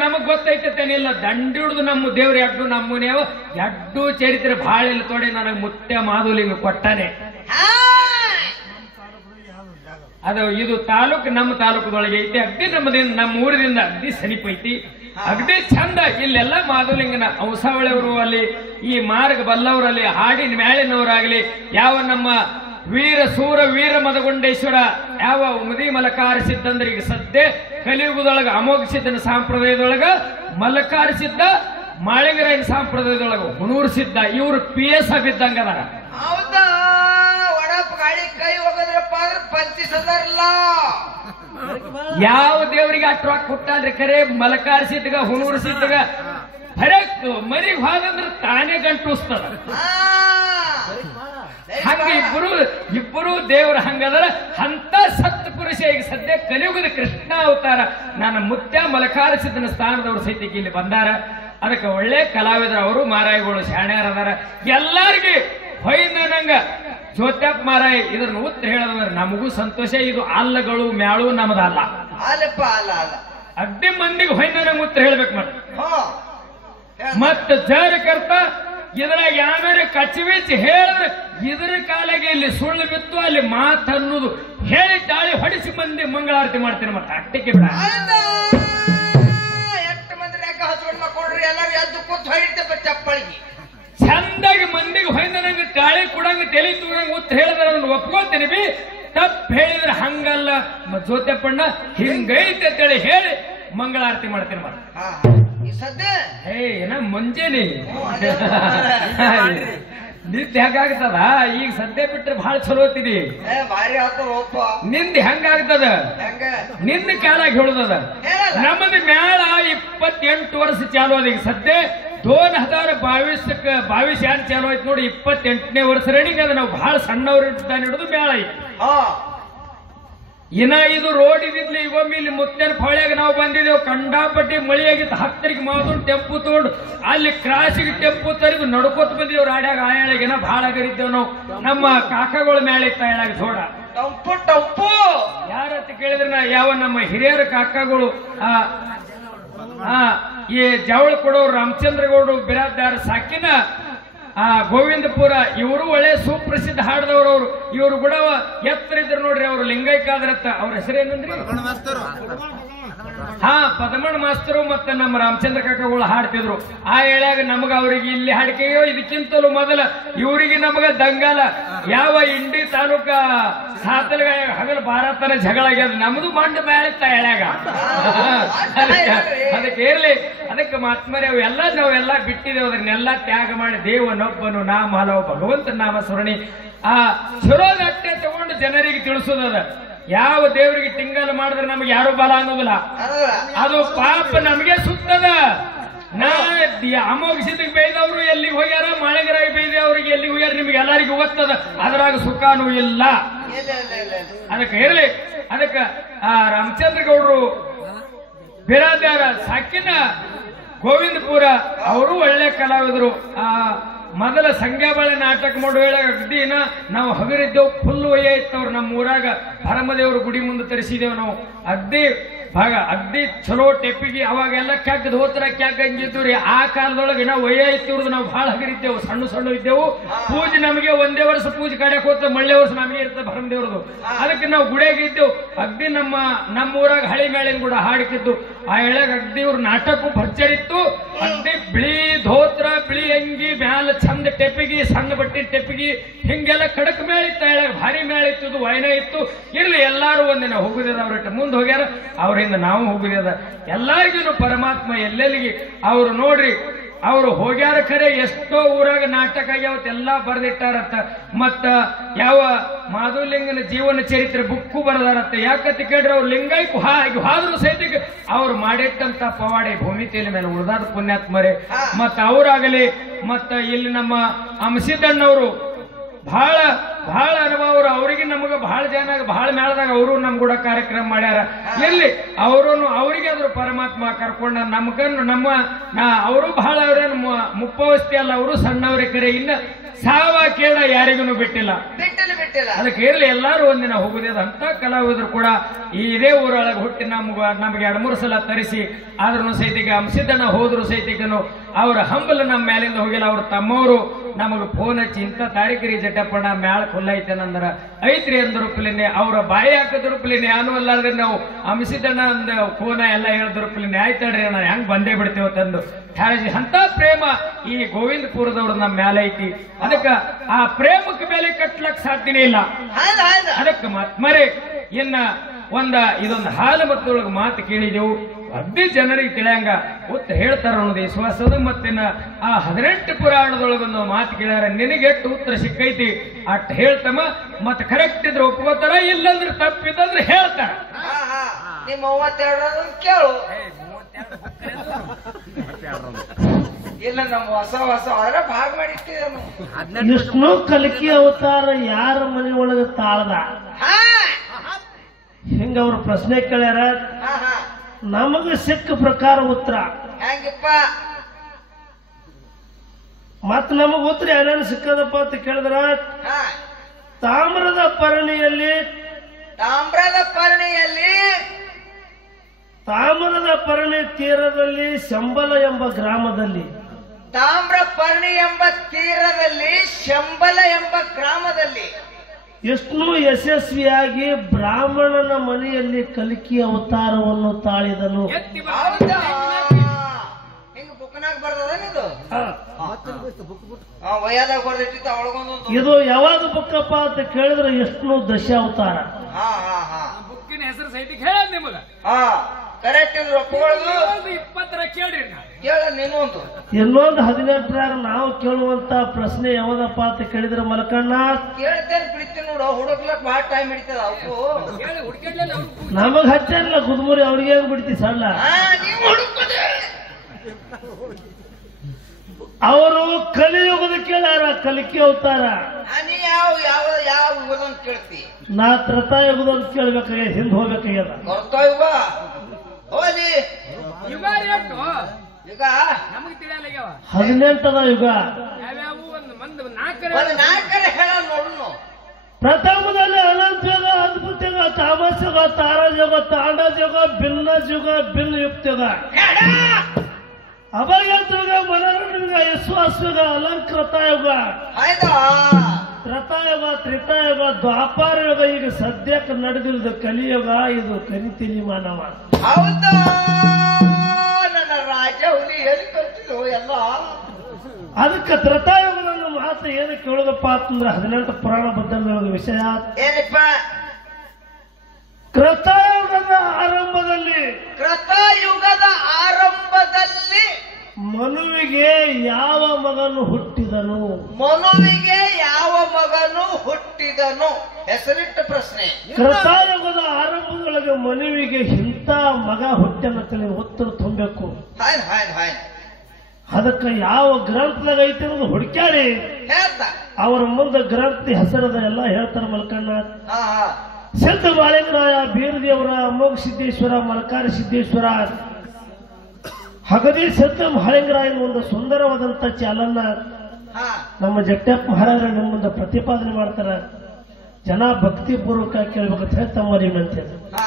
ನಮಗ್ ಗೊತ್ತೈತೇನಿಲ್ಲ. ದಂಡಿಡ್ದು ನಮ್ಮ ದೇವ್ರ ಎಡ್ಡು ನಮ್ಮನೇವ ಎಡ್ಡು ಚರಿತ್ರೆ ಭಾಳ ಇಲ್ಲ ತೊಡೆ ನನಗೆ ಮುತ್ಯ ಮಾಧುಲಿಂಗ ಕೊಟ್ಟಾನೆ. ಅದು ಇದು ತಾಲೂಕು ನಮ್ಮ ತಾಲೂಕದೊಳಗೆ ಐತಿ. ಅಗ್ದಿ ನಮ್ಮ ಊರಿನಿಂದ ಅಗ್ದಿ ಸಮೀಪ ಐತಿ. ಅಗ್ದಿ ಚಂದ. ಇಲ್ಲೆಲ್ಲ ಮಾಧುಲಿಂಗನ ಔಸಾವಳಿಯವರು ಅಲ್ಲಿ ಈ ಮಾರ್ಗ ಬಲ್ಲವರಲ್ಲಿ ಹಾಡಿನ ಮ್ಯಾಳಿನವರಾಗಲಿ ಯಾವ ನಮ್ಮ ವೀರ ಸೂರ ವೀರ ಮದಗುಂಡೇಶ್ವರ ಯಾವ ಉಮದಿ ಮಲಕಾರಿಸಿದ್ದಂದ್ರೆ ಈಗ ಸದ್ಯ ಕಲಿಯುಗದೊಳಗ ಅಮೋಘ ಸಿದ್ದನ ಸಂಪ್ರದಾಯದೊಳಗ ಮಲಕಾರಿಸಿದ್ದ ಮಾಳಿಂಗರಾಯನ ಸಂಪ್ರದಾಯದೊಳಗ ಹುಣೂರು ಸಿದ್ದ ಇವರು PS ಬಿದ್ದಂಗ ಅದಾರ. ಹೌದಾ ಒಡಪ್ ಗಾಡಿ ಕೈ ಹೋಗದ್ರಪ್ಪ ಅಂದ್ರೆ ಪಂಚಿಸದಾರಲ್ಲ. ಯಾವ ದೇವರಿಗೆ ಅಷ್ಟು ರೊಕ್ಕ ಕೊಟ್ಟಾನ್ರಿ ಖರೆ ಮಲಕಾರಿಸಿದ್ಗ ಹುಣೂರು ಸಿದ್ದಾಗ ಹರಕ್ ಮರಿಗ್ ಹೋದಂದ್ರೆ ತಾನೇ ಗಂಟುಸ್ತದ. ಹಂಗ ಇಬ್ಬರು ದೇವರ ಹಂಗದರ ಅಂತ ಸತ್ ಪುರುಷ ಈಗ ಸದ್ಯ ಕಲಿಯುಗದ ಕೃಷ್ಣ ಅವತಾರ ನನ್ನ ಮುತ್ಯ ಮಲಕಾರಿಸಿದ್ದನ ಸ್ಥಾನದವರು ಸಹಿತ ಇಲ್ಲಿ ಬಂದಾರ. ಅದಕ್ಕೆ ಒಳ್ಳೆ ಕಲಾವಿದರು ಅವರು ಮಾರಾಯಿಗಳು ಶಾಣ್ಯಾರದಾರ. ಎಲ್ಲಾರ್ಗಿ ಹೊಯ್ನಂಗ ಜ್ಯೋತ್ಯಪ್ಪ ಮಾರಾಯ ಇದ್ರನ್ನ ಉತ್ತರ ಹೇಳದಂದ್ರೆ ನಮಗೂ ಸಂತೋಷ. ಇದು ಅಲ್ಲಗಳು ಮ್ಯಾಳು ನಮದಲ್ಲ ಅಲ್ಲಪ್ಪ ಅಲ್ಲ ಅಲ್ಲ ಅಡ್ಡಿ ಮಂದಿಗೆ ಹೊಯ್ನಂಗ ಉತ್ತರ ಹೇಳ್ಬೇಕು ಮತ್ತ ಜರ ಕರ್ತ ಇದ್ರಾಗ ಯಾವ್ಯಾರ ಕಚ್ಚವಿಚ್ಚಿ ಹೇಳಿದ್ರೆ ಇದ್ರ ಕಾಲಾಗೆ ಇಲ್ಲಿ ಸುಳ್ಳು ಬಿತ್ತು ಅಲ್ಲಿ ಮಾತನ್ನೋದು ಹೇಳಿ ದಾಳಿ ಹೊಡಿಸಿ ಮಂದಿ ಮಂಗಳಾರತಿ ಮಾಡ್ತೀನಿ. ಮತ್ತೆ ಅಟ್ಟಿಗೆ ಬಿಡ ಎಷ್ಟು ಮಂದಿ ರೇಖ ಹಚ್ಕೊಂಡು ಮಕ್ಕೊಡ್ರಿ ಎಲ್ಲರೂ ಎದ್ದು ಕೂತ್ ಹೊಡಿತಪ್ಪ ಚಪ್ಪಳಿಗೆ ಚಂದಾಗಿ ಮಂದಿಗೆ ಹೊಯ್ದಂಗ ಗಾಳಿ ಕೊಡಂಗ ತಲೆ ತೂರಂಗ ಉತ್ತರ ಹೇಳಿದ್ರೆ ಅದನ್ನ ಒಪ್ಕೋತೀನಿ ಬಿ. ತಪ್ಪು ಹೇಳಿದ್ರೆ ಹಂಗಲ್ಲ ಜ್ಯೋತ್ಯಪ್ಪಣ್ಣ ಹಿಂಗೈತೆ ಅಂತೇಳಿ ಹೇಳಿ ಮಂಗಳಾರತಿ ಮಾಡ್ತೀನಿ. ಮತ್ತೆ ಏನ ಮುಂಜಾನೆ ನಿಂದ ಹೆಂಗಾಗ್ತದ ಈಗ ಸದ್ಯ ಬಿಟ್ರೆ ಬಹಳ ಚಲೋ ಓದ್ತೀನಿ. ನಿಂದ ಹೆಂಗಾಗ್ತದ ನಿಂದ ಕಾಲಾಗಿ ಹೇಳುದದ. ನಮ್ಮದು ಮ್ಯಾಳ 28 ವರ್ಷ ಚಾಲು ಅದ. ಈಗ ಸದ್ಯ 2022 ಏನ್ ಚಾಲು ಆಯ್ತು ನೋಡಿ. 28ನೇ ವರ್ಷ ರನ್ನಿಂಗ್ ಅದ. ನಾವು ಬಹಳ ಸಣ್ಣವ್ರು ಹಿಡಿದು ಮ್ಯಾಳ ಐತಿ. ಇನ್ನ ಇದು ರೋಡ್ ಇದಿದ್ಲಿ ಈಗೊಮ್ಮೆ ಇಲ್ಲಿ ಮುತ್ತೇನ ಹೊಳೆಯಾಗ ನಾವು ಬಂದಿದ್ದೇವೆ. ಕಂಡಾಪಟ್ಟಿ ಮಳಿಯಾಗಿತ್ತು. 10ರಿಗೆ ಮಾದೂರು ಟೆಂಪು ತಗೊಂಡು ಅಲ್ಲಿ ಕ್ರಾಸಿಗೆ ಟೆಂಪು ತರಿದು ನಡ್ಕೋತ ಬಂದಿದ್ದೇವೆ. ರಾಡ್ಯಾಗ ಆಯಾಳಿಗೆನ ಬಹಳ ಆಗರಿದ್ದೇವೆ ನಾವು. ನಮ್ಮ ಕಾಕಗಳ ಮೇಲೆ ಇತ್ತ ಹೇಳಾಗ ಜೋಡ ಟಂಪು ಟಂಪು ಯಾರಂತ ಕೇಳಿದ್ರೆ ಯಾವ ನಮ್ಮ ಹಿರಿಯರ ಕಾಕಗಳು ಈ ಜವಳ ಕೊಡೋರು ರಾಮಚಂದ್ರಗೌಡರು ಬಿರಾದಾರ ಸಾಕಿನ ಗೋವಿಂದಪುರ ಇವರು ಒಳ್ಳೆ ಸುಪ್ರಸಿದ್ಧ ಹಾಡದವರು. ಇವರು ಕೂಡ ಎತ್ತರ ಇದ್ರು ನೋಡ್ರಿ. ಅವರು ಲಿಂಗೈಕಾದ್ರತ್ತ ಅವ್ರ ಹೆಸರೇನಂದ್ರಿ ಪದಮಣ್ಣ ಮಾಸ್ತರು ಮತ್ತೆ ನಮ್ಮ ರಾಮಚಂದ್ರ ಕಾಕಗಳು ಹಾಡ್ತಿದ್ರು. ಆ ಹೇಳಾಗ ನಮಗ ಅವ್ರಿಗೆ ಇಲ್ಲಿ ಹಾಡಿಕೆಯೋ ಇದಕ್ಕಿಂತಲೂ ಮೊದಲ ಇವರಿಗೆ ನಮಗ ದಂಗಾಲ ಯಾವ ಇಂಡಿ ತಾಲೂಕ ಸಾತಲ ಹಗಲು ಭಾರತನ ಜಗಳ ಆಗ್ಯದ. ನಮ್ದು ಮಂಡ ಮೇಳಿತ್ತ ಹೇಳಾಗ ಅದಕ್ಕೆ ಇರ್ಲಿ. ಅದಕ್ಕೆ ಮಾತ್ಮರಿ ಅವೆಲ್ಲ ನಾವೆಲ್ಲ ಬಿಟ್ಟಿದ್ದೇವೆ. ಅದನ್ನೆಲ್ಲ ತ್ಯಾಗ ಮಾಡಿ ದೇವನೊಬ್ಬನು ನಾಮ ಹಲವು ಭಗವಂತ ನಾಮ ಸ್ಮರಣಿ ಚಲೋ ಅಟ್ಟೆ ತಗೊಂಡು ಜನರಿಗೆ ತಿಳಿಸೋದದ. ಯಾವ ದೇವರಿಗೆ ಟಿಂಗಲ್ ಮಾಡಿದ್ರೆ ನಮ್ಗೆ ಯಾರು ಬಲ ಅನ್ನೋದಿಲ್ಲ. ಅದು ಪಾಪ ನಮಗೆ ಸುತ್ತದ. ಅಮೋಘ ಸಿದ್ಧಕ್ಕೆ ಬೈದವರು ಎಲ್ಲಿಗೆ ಹೋಗ್ಯಾರ, ಮಾಳಿಂಗರಾಗಿ ಬೈದವ್ರಿಗೆ ಎಲ್ಲಿಗೆ ಹೋಗ್ಯಾರ ನಿಮ್ಗೆ ಎಲ್ಲರಿಗೂ ಗೊತ್ತದ. ಅದ್ರಾಗ ಸುಖಾನೂ ಇಲ್ಲ. ಇಲ್ಲ ಇಲ್ಲ ಇಲ್ಲ ಇಲ್ಲ. ಅದಕ್ಕೆ ಇರಲಿ. ಅದಕ್ಕೆ ಆ ರಾಮಚಂದ್ರ ಗೌಡರು ಬಿರಾದಾರ ಸಾಕಿನ ಗೋವಿಂದಪುರ ಅವರು ಒಳ್ಳೆ ಕಲಾವಿದರು. ಆ ಮೊದಲ ಸಂಗ್ಯಾಬಾಳೆ ನಾಟಕ ಮಾಡುವ ಅಗ್ದಿನ ನಾವು ಹಗರಿದ್ದೆವು, ಫುಲ್ ವಯ್ಯ ಇತ್ತವ್ರು. ನಮ್ಮ ಊರಾಗ ಹರಮದೇವ್ರ ಗುಡಿ ಮುಂದೆ ತರಿಸಿದೇವು ನಾವು. ಅಗ್ದಿ ಚಲೋ ಟೆಪ್ಪಿಗೆ ಅವಾಗೆಲ್ಲ ಕ್ಯಾಕ್ ಧೋತ್ರ ಕ್ಯಾಕ್ ಹಂಗಿದ್ದು ರೀ. ಆ ಕಾಲದೊಳಗೆ ನಾವು ವಯ್ಯ ಇತ್ತಿವ್ರದ್ದು ನಾವು ಬಹಳ ಹಗರಿದ್ದೆವು, ಸಣ್ಣ ಸಣ್ಣ ಇದ್ದೆವು. ಪೂಜೆ ನಮಗೆ ಒಂದೇ ವರ್ಷ ಪೂಜೆ ಕಡೆಕ್ ಹೋಗ್ತದೆ, ಮಳ್ಳೆ ವರ್ಷ ನಮಗೆ ಇರ್ತದೆ ಭರಮದೇವ್ರದ್ದು. ಅದಕ್ಕೆ ನಾವು ಗುಡಿಯಾಗ ಇದ್ದೆವು. ಅಗ್ದಿ ನಮ್ಮ ಊರಾಗ ಹಳಿ ಮೇಳಿನ ಕೂಡ ಹಾಡ್ತಿದ್ದು. ಆ ಎಳೆಗ ಅಗ್ದಿ ಇವ್ರ ನಾಟಕ ಭರ್ಜರಿತ್ತು. ಅಗ್ದಿ ಬಿಳಿ ಧೋತ್ರ, ಬಿಳಿ ಅಂಗಿ, ಮ್ಯಾಲ ಚಂದ ಟೆಪ್ಪಿಗಿ, ಸಣ್ಣ ಬಟ್ಟಿ ಟೆಪ್ಪಿಗಿ, ಹಿಂಗೆಲ್ಲ ಕಡಕ್ ಮೇಳಿತ್ತು. ಎಳೆಗ ಭಾರಿ ಮೇಳಿತ್ತು, ವೈನ ಇತ್ತು. ಇರ್ಲಿ, ಎಲ್ಲಾರು ಒಂದಿನ ಹೋಗುದಿದ ಅವ್ರ ಮುಂದೆ ಹೋಗ್ಯಾರ, ಅವರಿಂದ ನಾವು ಹೋಗುದಿದ. ಎಲ್ಲಾರಿಗೂ ಪರಮಾತ್ಮ ಎಲ್ಲೆಲ್ಲಿಗೆ ಅವ್ರು ನೋಡ್ರಿ, ಅವರು ಹೋಗ್ಯಾರ ಖರೆ. ಎಷ್ಟೋ ಊರಾಗ ನಾಟಕ ಆಗ್ಯಾವತ್ ಎಲ್ಲಾ ಬರ್ದಿಟ್ಟಾರತ್ತ. ಮತ್ತ ಯಾವ ಮಾಧುಲಿಂಗನ ಜೀವನ ಚರಿತ್ರೆ ಬುಕ್ಕು ಬರದಾರತ್ತ. ಯಾಕಂತ ಕೇಳ್ರಿ, ಅವ್ರು ಲಿಂಗೈಕ್ ಹಾದ್ರು ಸಹಿತ ಅವ್ರು ಮಾಡಿಟ್ಟಂತ ಪವಾಡೆ ಭೂಮಿ ತೇಲಿ ಮೇಲೆ ಉಳಿದಾದ ಪುಣ್ಯಾತ್ಮರೇ. ಮತ್ತ ಅವರಾಗಲಿ, ಮತ್ತ ಇಲ್ಲಿ ನಮ್ಮ ಅಂಸಿದ್ದಣ್ಣವರು ಬಹಳ ಬಹಳ ಅನುಭವ. ಅವರಿಗೆ ನಮಗ ಬಹಳ ಜನ ಬಹಳ ಮೇಳದಾಗ ಅವರು ನಮ್ ಕೂಡ ಕಾರ್ಯಕ್ರಮ ಮಾಡ್ಯಾರ. ಎಲ್ಲಿ ಅವರಿಗೆ ಅದ್ರ ಪರಮಾತ್ಮ ಕರ್ಕೊಂಡ ಅವರು ಬಹಳ ಅವ್ರೇನು ಮುಪ್ಪವಸ್ತಿ ಅಲ್ಲ, ಅವರು ಸಣ್ಣವ್ರೆ ಕರೆ. ಇನ್ನ ಸಾವ ಕೇಳ ಯಾರಿಗೂ ಬಿಟ್ಟಿಲ್ಲ. ಅದಕ್ಕೆ ಇರ್ಲಿ, ಎಲ್ಲಾರು ಒಂದಿನ ಹೋಗುದಿದ ಅಂತ ಕಲಾವಿದರು ಕೂಡ ಇದೇ ಊರೊಳಗೆ ಹುಟ್ಟಿ ನಮಗೆ 2-3 ಸಲ ತರಿಸಿ. ಆದ್ರೂ ಸಹಿತಿಗೆ ಅಂಸಿದ್ದಣ್ಣ ಹೋದ್ರು ಸಹಿತಿಗನು ಅವ್ರ ಹಂಬಲ ನಮ್ಮ ಮೇಲಿಂದ ಹೋಗಿಲ್ಲ. ಅವ್ರ ತಮ್ಮವರು ನಮಗ ಫೋನ್ ಹಚ್ಚಿ ಇಂಥ ತಾರೀಕರಿ ಜಟಪ್ಪಣ್ಣ ಮ್ಯಾಳ ಖುಲ್ಲೈತೇನಂದ್ರ ಐತ್ರಿ ಅಂದ್ರ ರೂಪಲಿನೇ, ಅವ್ರ ಬಾಯಿ ಹಾಕಿದ್ರ ರೂಪಲಿನೇ ಯಾನು ಅಲ್ಲಾದ್ರೆ ನಾವು ಅಂಸಿದ್ದಣ್ಣ ಅಂದ ಫೋನ ಎಲ್ಲ ಹೇಳಿದ್ರ ರೂಪಲಿನೇ ಆಯ್ತಾಡ್ರಿ ನಾನು ಹೆಂಗ್ ಬಂದೇ ಬಿಡ್ತೇವ ತಂದು ಹೇಳಿ. ಅಂತ ಪ್ರೇಮ ಈ ಗೋವಿಂದಪುರದವ್ರು ನಮ್ಮ ಮ್ಯಾಲೆ ಐತಿ. ಅದಕ್ಕ ಆ ಪ್ರೇಮಕ್ಕೆ ಬೆಲೆ ಕಟ್ಲಕ್ ಸಾಧ್ಯನೇ ಇಲ್ಲ. ಅದಕ್ಕೆ ಮರೆ ಇನ್ನ ಇದೊಂದು ಹಾಲು ಮತ್ತೊಳಗೆ ಮಾತು ಕೇಳಿದೆವು. ಅಗ್ದಿ ಜನರಿಗೆ ತಿಳಿಯಂಗ ಉತ್ತರ ಹೇಳ್ತಾರ ಅನ್ನೋದು ವಿಶ್ವಾಸದ. ಮತ್ತಿನ್ನ ಆ 18 ಪುರಾಣದೊಳಗೊಂದು ಮಾತು ಕೇಳ್ಯಾರ, ನಿನಗೆ ಎಷ್ಟು ಉತ್ತರ ಸಿಕ್ಕೈತಿ ಅಟ್ ಹೇಳ್ತಮ್ಮ. ಮತ್ ಕರೆಕ್ಟ್ ಇದ್ರೆ ಒಪ್ಕೋತಾರ, ಇಲ್ಲಂದ್ರೆ ತಪ್ಪಿದ್ರೆ ಹೇಳ್ತಾರ. ನಿಮ್ಮ 32 ಕೇಳು. ಇಲ್ಲ, ನಮ್ಮ ಹೊಸ ಅದರ ಭಾಗ ಮಾಡಿರ್ತೀವಿ. ವಿಷ್ಣು ಕಲ್ಕಿ ಅವತಾರ ಯಾರ ಮನೆ ಒಳಗೆ ತಾಳದ ಹಿಂಗ ಅವ್ರ ಪ್ರಶ್ನೆ ಕೇಳ್ಯಾರ. ನಮಗ ಸಿಕ್ಕ ಪ್ರಕಾರ ಉತ್ತರ ಹೆಂಗಪ್ಪ? ಮತ್ ನಮಗ ಉತ್ತರ ಏನೇನು ಸಿಕ್ಕದಪ್ಪ ಅಂತ ಕೇಳಿದ್ರ, ತಾಮ್ರದ ಪರಣಿಯಲ್ಲಿ ತಾಮ್ರದ ಪರಣಿ ತೀರದಲ್ಲಿ ಶಂಬಲ ಎಂಬ ಗ್ರಾಮದಲ್ಲಿ ತಾಮ್ರಪರ್ಣಿ ಎಂಬ ತೀರದಲ್ಲಿ ಶಂಬಲ ಎಂಬ ಗ್ರಾಮದಲ್ಲಿ ವಿಷ್ಣು ಯಶಸ್ವಿಯಾಗಿ ಬ್ರಾಹ್ಮಣನ ಮನೆಯಲ್ಲಿ ಕಲ್ಕಿ ಅವತಾರವನ್ನು ತಾಳಿದನು. ಹಿಂಗ ಬುಕ್ನಾಗ ಬರ್ತದ ವಯದಾಗ ಬರ್ದಿಟ್ಟಿತ್ತು ಅವಳಗೊಂದು. ಇದು ಯಾವಾಗ ಬುಕ್ಕಪ್ಪ ಅಂತ ಕೇಳಿದ್ರೆ ವಿಷ್ಣು ದಶಾವತಾರ. ಬುಕ್ಕಿನ ಹೆಸರು ಸಹಿತ ಹೇಳ ನಿಮಗ. ಕರೆಕ್ಟ್ ಇದ್ರು ಒಪ್ಪುಗಳು 20 ಕೇಳ್ರಿ. ಕೇಳ ನೀನು ಒಂದು. ಇನ್ನೊಂದು 18ರಾಗ ನಾವು ಕೇಳುವಂತ ಪ್ರಶ್ನೆ ಯಾವ್ದಪ್ಪ ಅಂತ ಕೇಳಿದ್ರೆ ಮಲಕಣ್ಣ ಕೇಳ್ತೇನೆ ಬಿಡ್ತೀನಿ ನೋಡು. ಹುಡುಕ್ಲಕ್ ಬಹಳ ಟೈಮ್ ಹಿಡಿತದ ಅವು. ನಮಗ್ ಹಚ್ಚಾರಲ್ಲ ಗುದ್ಮುರಿ, ಅವ್ರಿಗೆ ಹೆಂಗ್ ಬಿಡ್ತಿ ಸಣ್ಣ. ಅವರು ಕಲಿಯುಗದ ಕೇಳಾರ, ಕಲಿಕೆ ಅವತಾರ. ನೀ ಯಾವ ಯಾವ ಯಾವ ಯುಗದಂತ ಕೇಳ್ತಿ? ನಾ ತ್ರತಾಯುಗದಂತ ಕೇಳ್ಬೇಕಾಗ ಹಿಂದ್ ಹೋಗ್ಬೇಕಾಗ್ಯದ. ಕರ್ತಯುಗ ಹೋಲಿ ಯುಗ ರೇಟು ಈಗ ನಮಗ್ ತಿಳಿಯಲ್ಲ. 18ದ ಯುಗ. ಯಾವ್ಯಾವು ಒಂದು 4 ಹೇಳ ನೋಡು. ಪ್ರಥಮದಲ್ಲಿ ಅನಂತ ಯುಗ, ಅದ್ಭುತ ಯುಗ, ತಾಮಸ ಯುಗ, ತಾರಾಜ ಯುಗ, ತಾಂಡಜ ಯುಗ, ಭಿನ್ನಜ ಯುಗ, ಭಿನ್ನ ಯುಕ್ತ ಯುಗ, ಅಭಯಂತ ಯುಗ, ಮನೋರಣ ಯುಗ, ವಿಶ್ವಾಸ ಯುಗ, ಅಲಂಕೃತ ಯುಗ, ತ್ರತಾಯುಗ, ತ್ರೇತಾಯುಗ, ದ್ವಾಪಾರ ಯುಗ. ಈಗ ಸದ್ಯಕ್ಕೆ ನಡೆದಿರುವುದು ಕಲಿಯುಗ. ಇದು ಕರಿತಿಲಿ ಮಾನವ. ಹೌದಾ? ನನ್ನ ರಾಜ ಹುಲಿ ಎಲ್ಲಿ ಕಲ್ತಿದ್ರು ಎಲ್ಲ. ಅದಕ್ಕೆ ತ್ರತಾಯುಗದ ಮಾತು ಏನು ಕೇಳೋದಪ್ಪ ಅಂತಂದ್ರೆ 18 ಪುರಾಣ ಬದ್ಧದ ವಿಷಯ ಏನಪ್ಪ? ಕೃತಯುಗದ ಆರಂಭದಲ್ಲಿ ಮನುವಿಗೆ ಯಾವ ಮಗನು ಹುಟ್ಟಿದನು? ಹೆಸರಿಟ್ಟ ಪ್ರಶ್ನೆ. ಕೃತಯುಗದ ಆರಂಭದೊಳಗೆ ಮನುವಿಗೆ ಇಂಥ ಮಗ ಹುಟ್ಟನ ತಲೆ ಉತ್ತರ ತುಂಬಬೇಕು. ಅದಕ್ಕೆ ಯಾವ ಗ್ರಂಥದಾಗ ಐತಿ ಅನ್ನೋದು ಹುಡುಕ್ಯಾಡಿ ಹೇಳ್ತಾ ಅವರ ಮುಂದೆ ಗ್ರಂಥ ಹೆಸರದ ಎಲ್ಲ ಹೇಳ್ತಾರ ಮಲ್ಕಣ್ಣ. ಹಾ ಹಾ ಸಿದ್ಧ ಬಾಳಿಂಗರಾಯ, ಬೀರದೇವರ, ಅಮೋಘ ಸಿದ್ದೇಶ್ವರ, ಮಲಕಾರಿ ಸಿದ್ದೇಶ್ವರ, ಹಗದಿ ಸಿದ್ಧ ಬಾಳಿಂಗರಾಯನ ಒಂದು ಸುಂದರವಾದಂತ ಚಾಲನ್ನ ಹಾ ನಮ್ಮ ಜಟ್ಟಪ್ಪ ಮಹಾರಾಜರ ನಿಮ್ಮ ಮುಂದೆ ಪ್ರತಿಪಾದನೆ ಮಾಡ್ತಾರ. ಜನ ಭಕ್ತಿ ಪೂರ್ವಕ ಕೇಳ್ಬೇಕಂತ ಹೇಳಿ ತಮ್ಮ ನಿಮ್ಮಂತೆ ಹಾ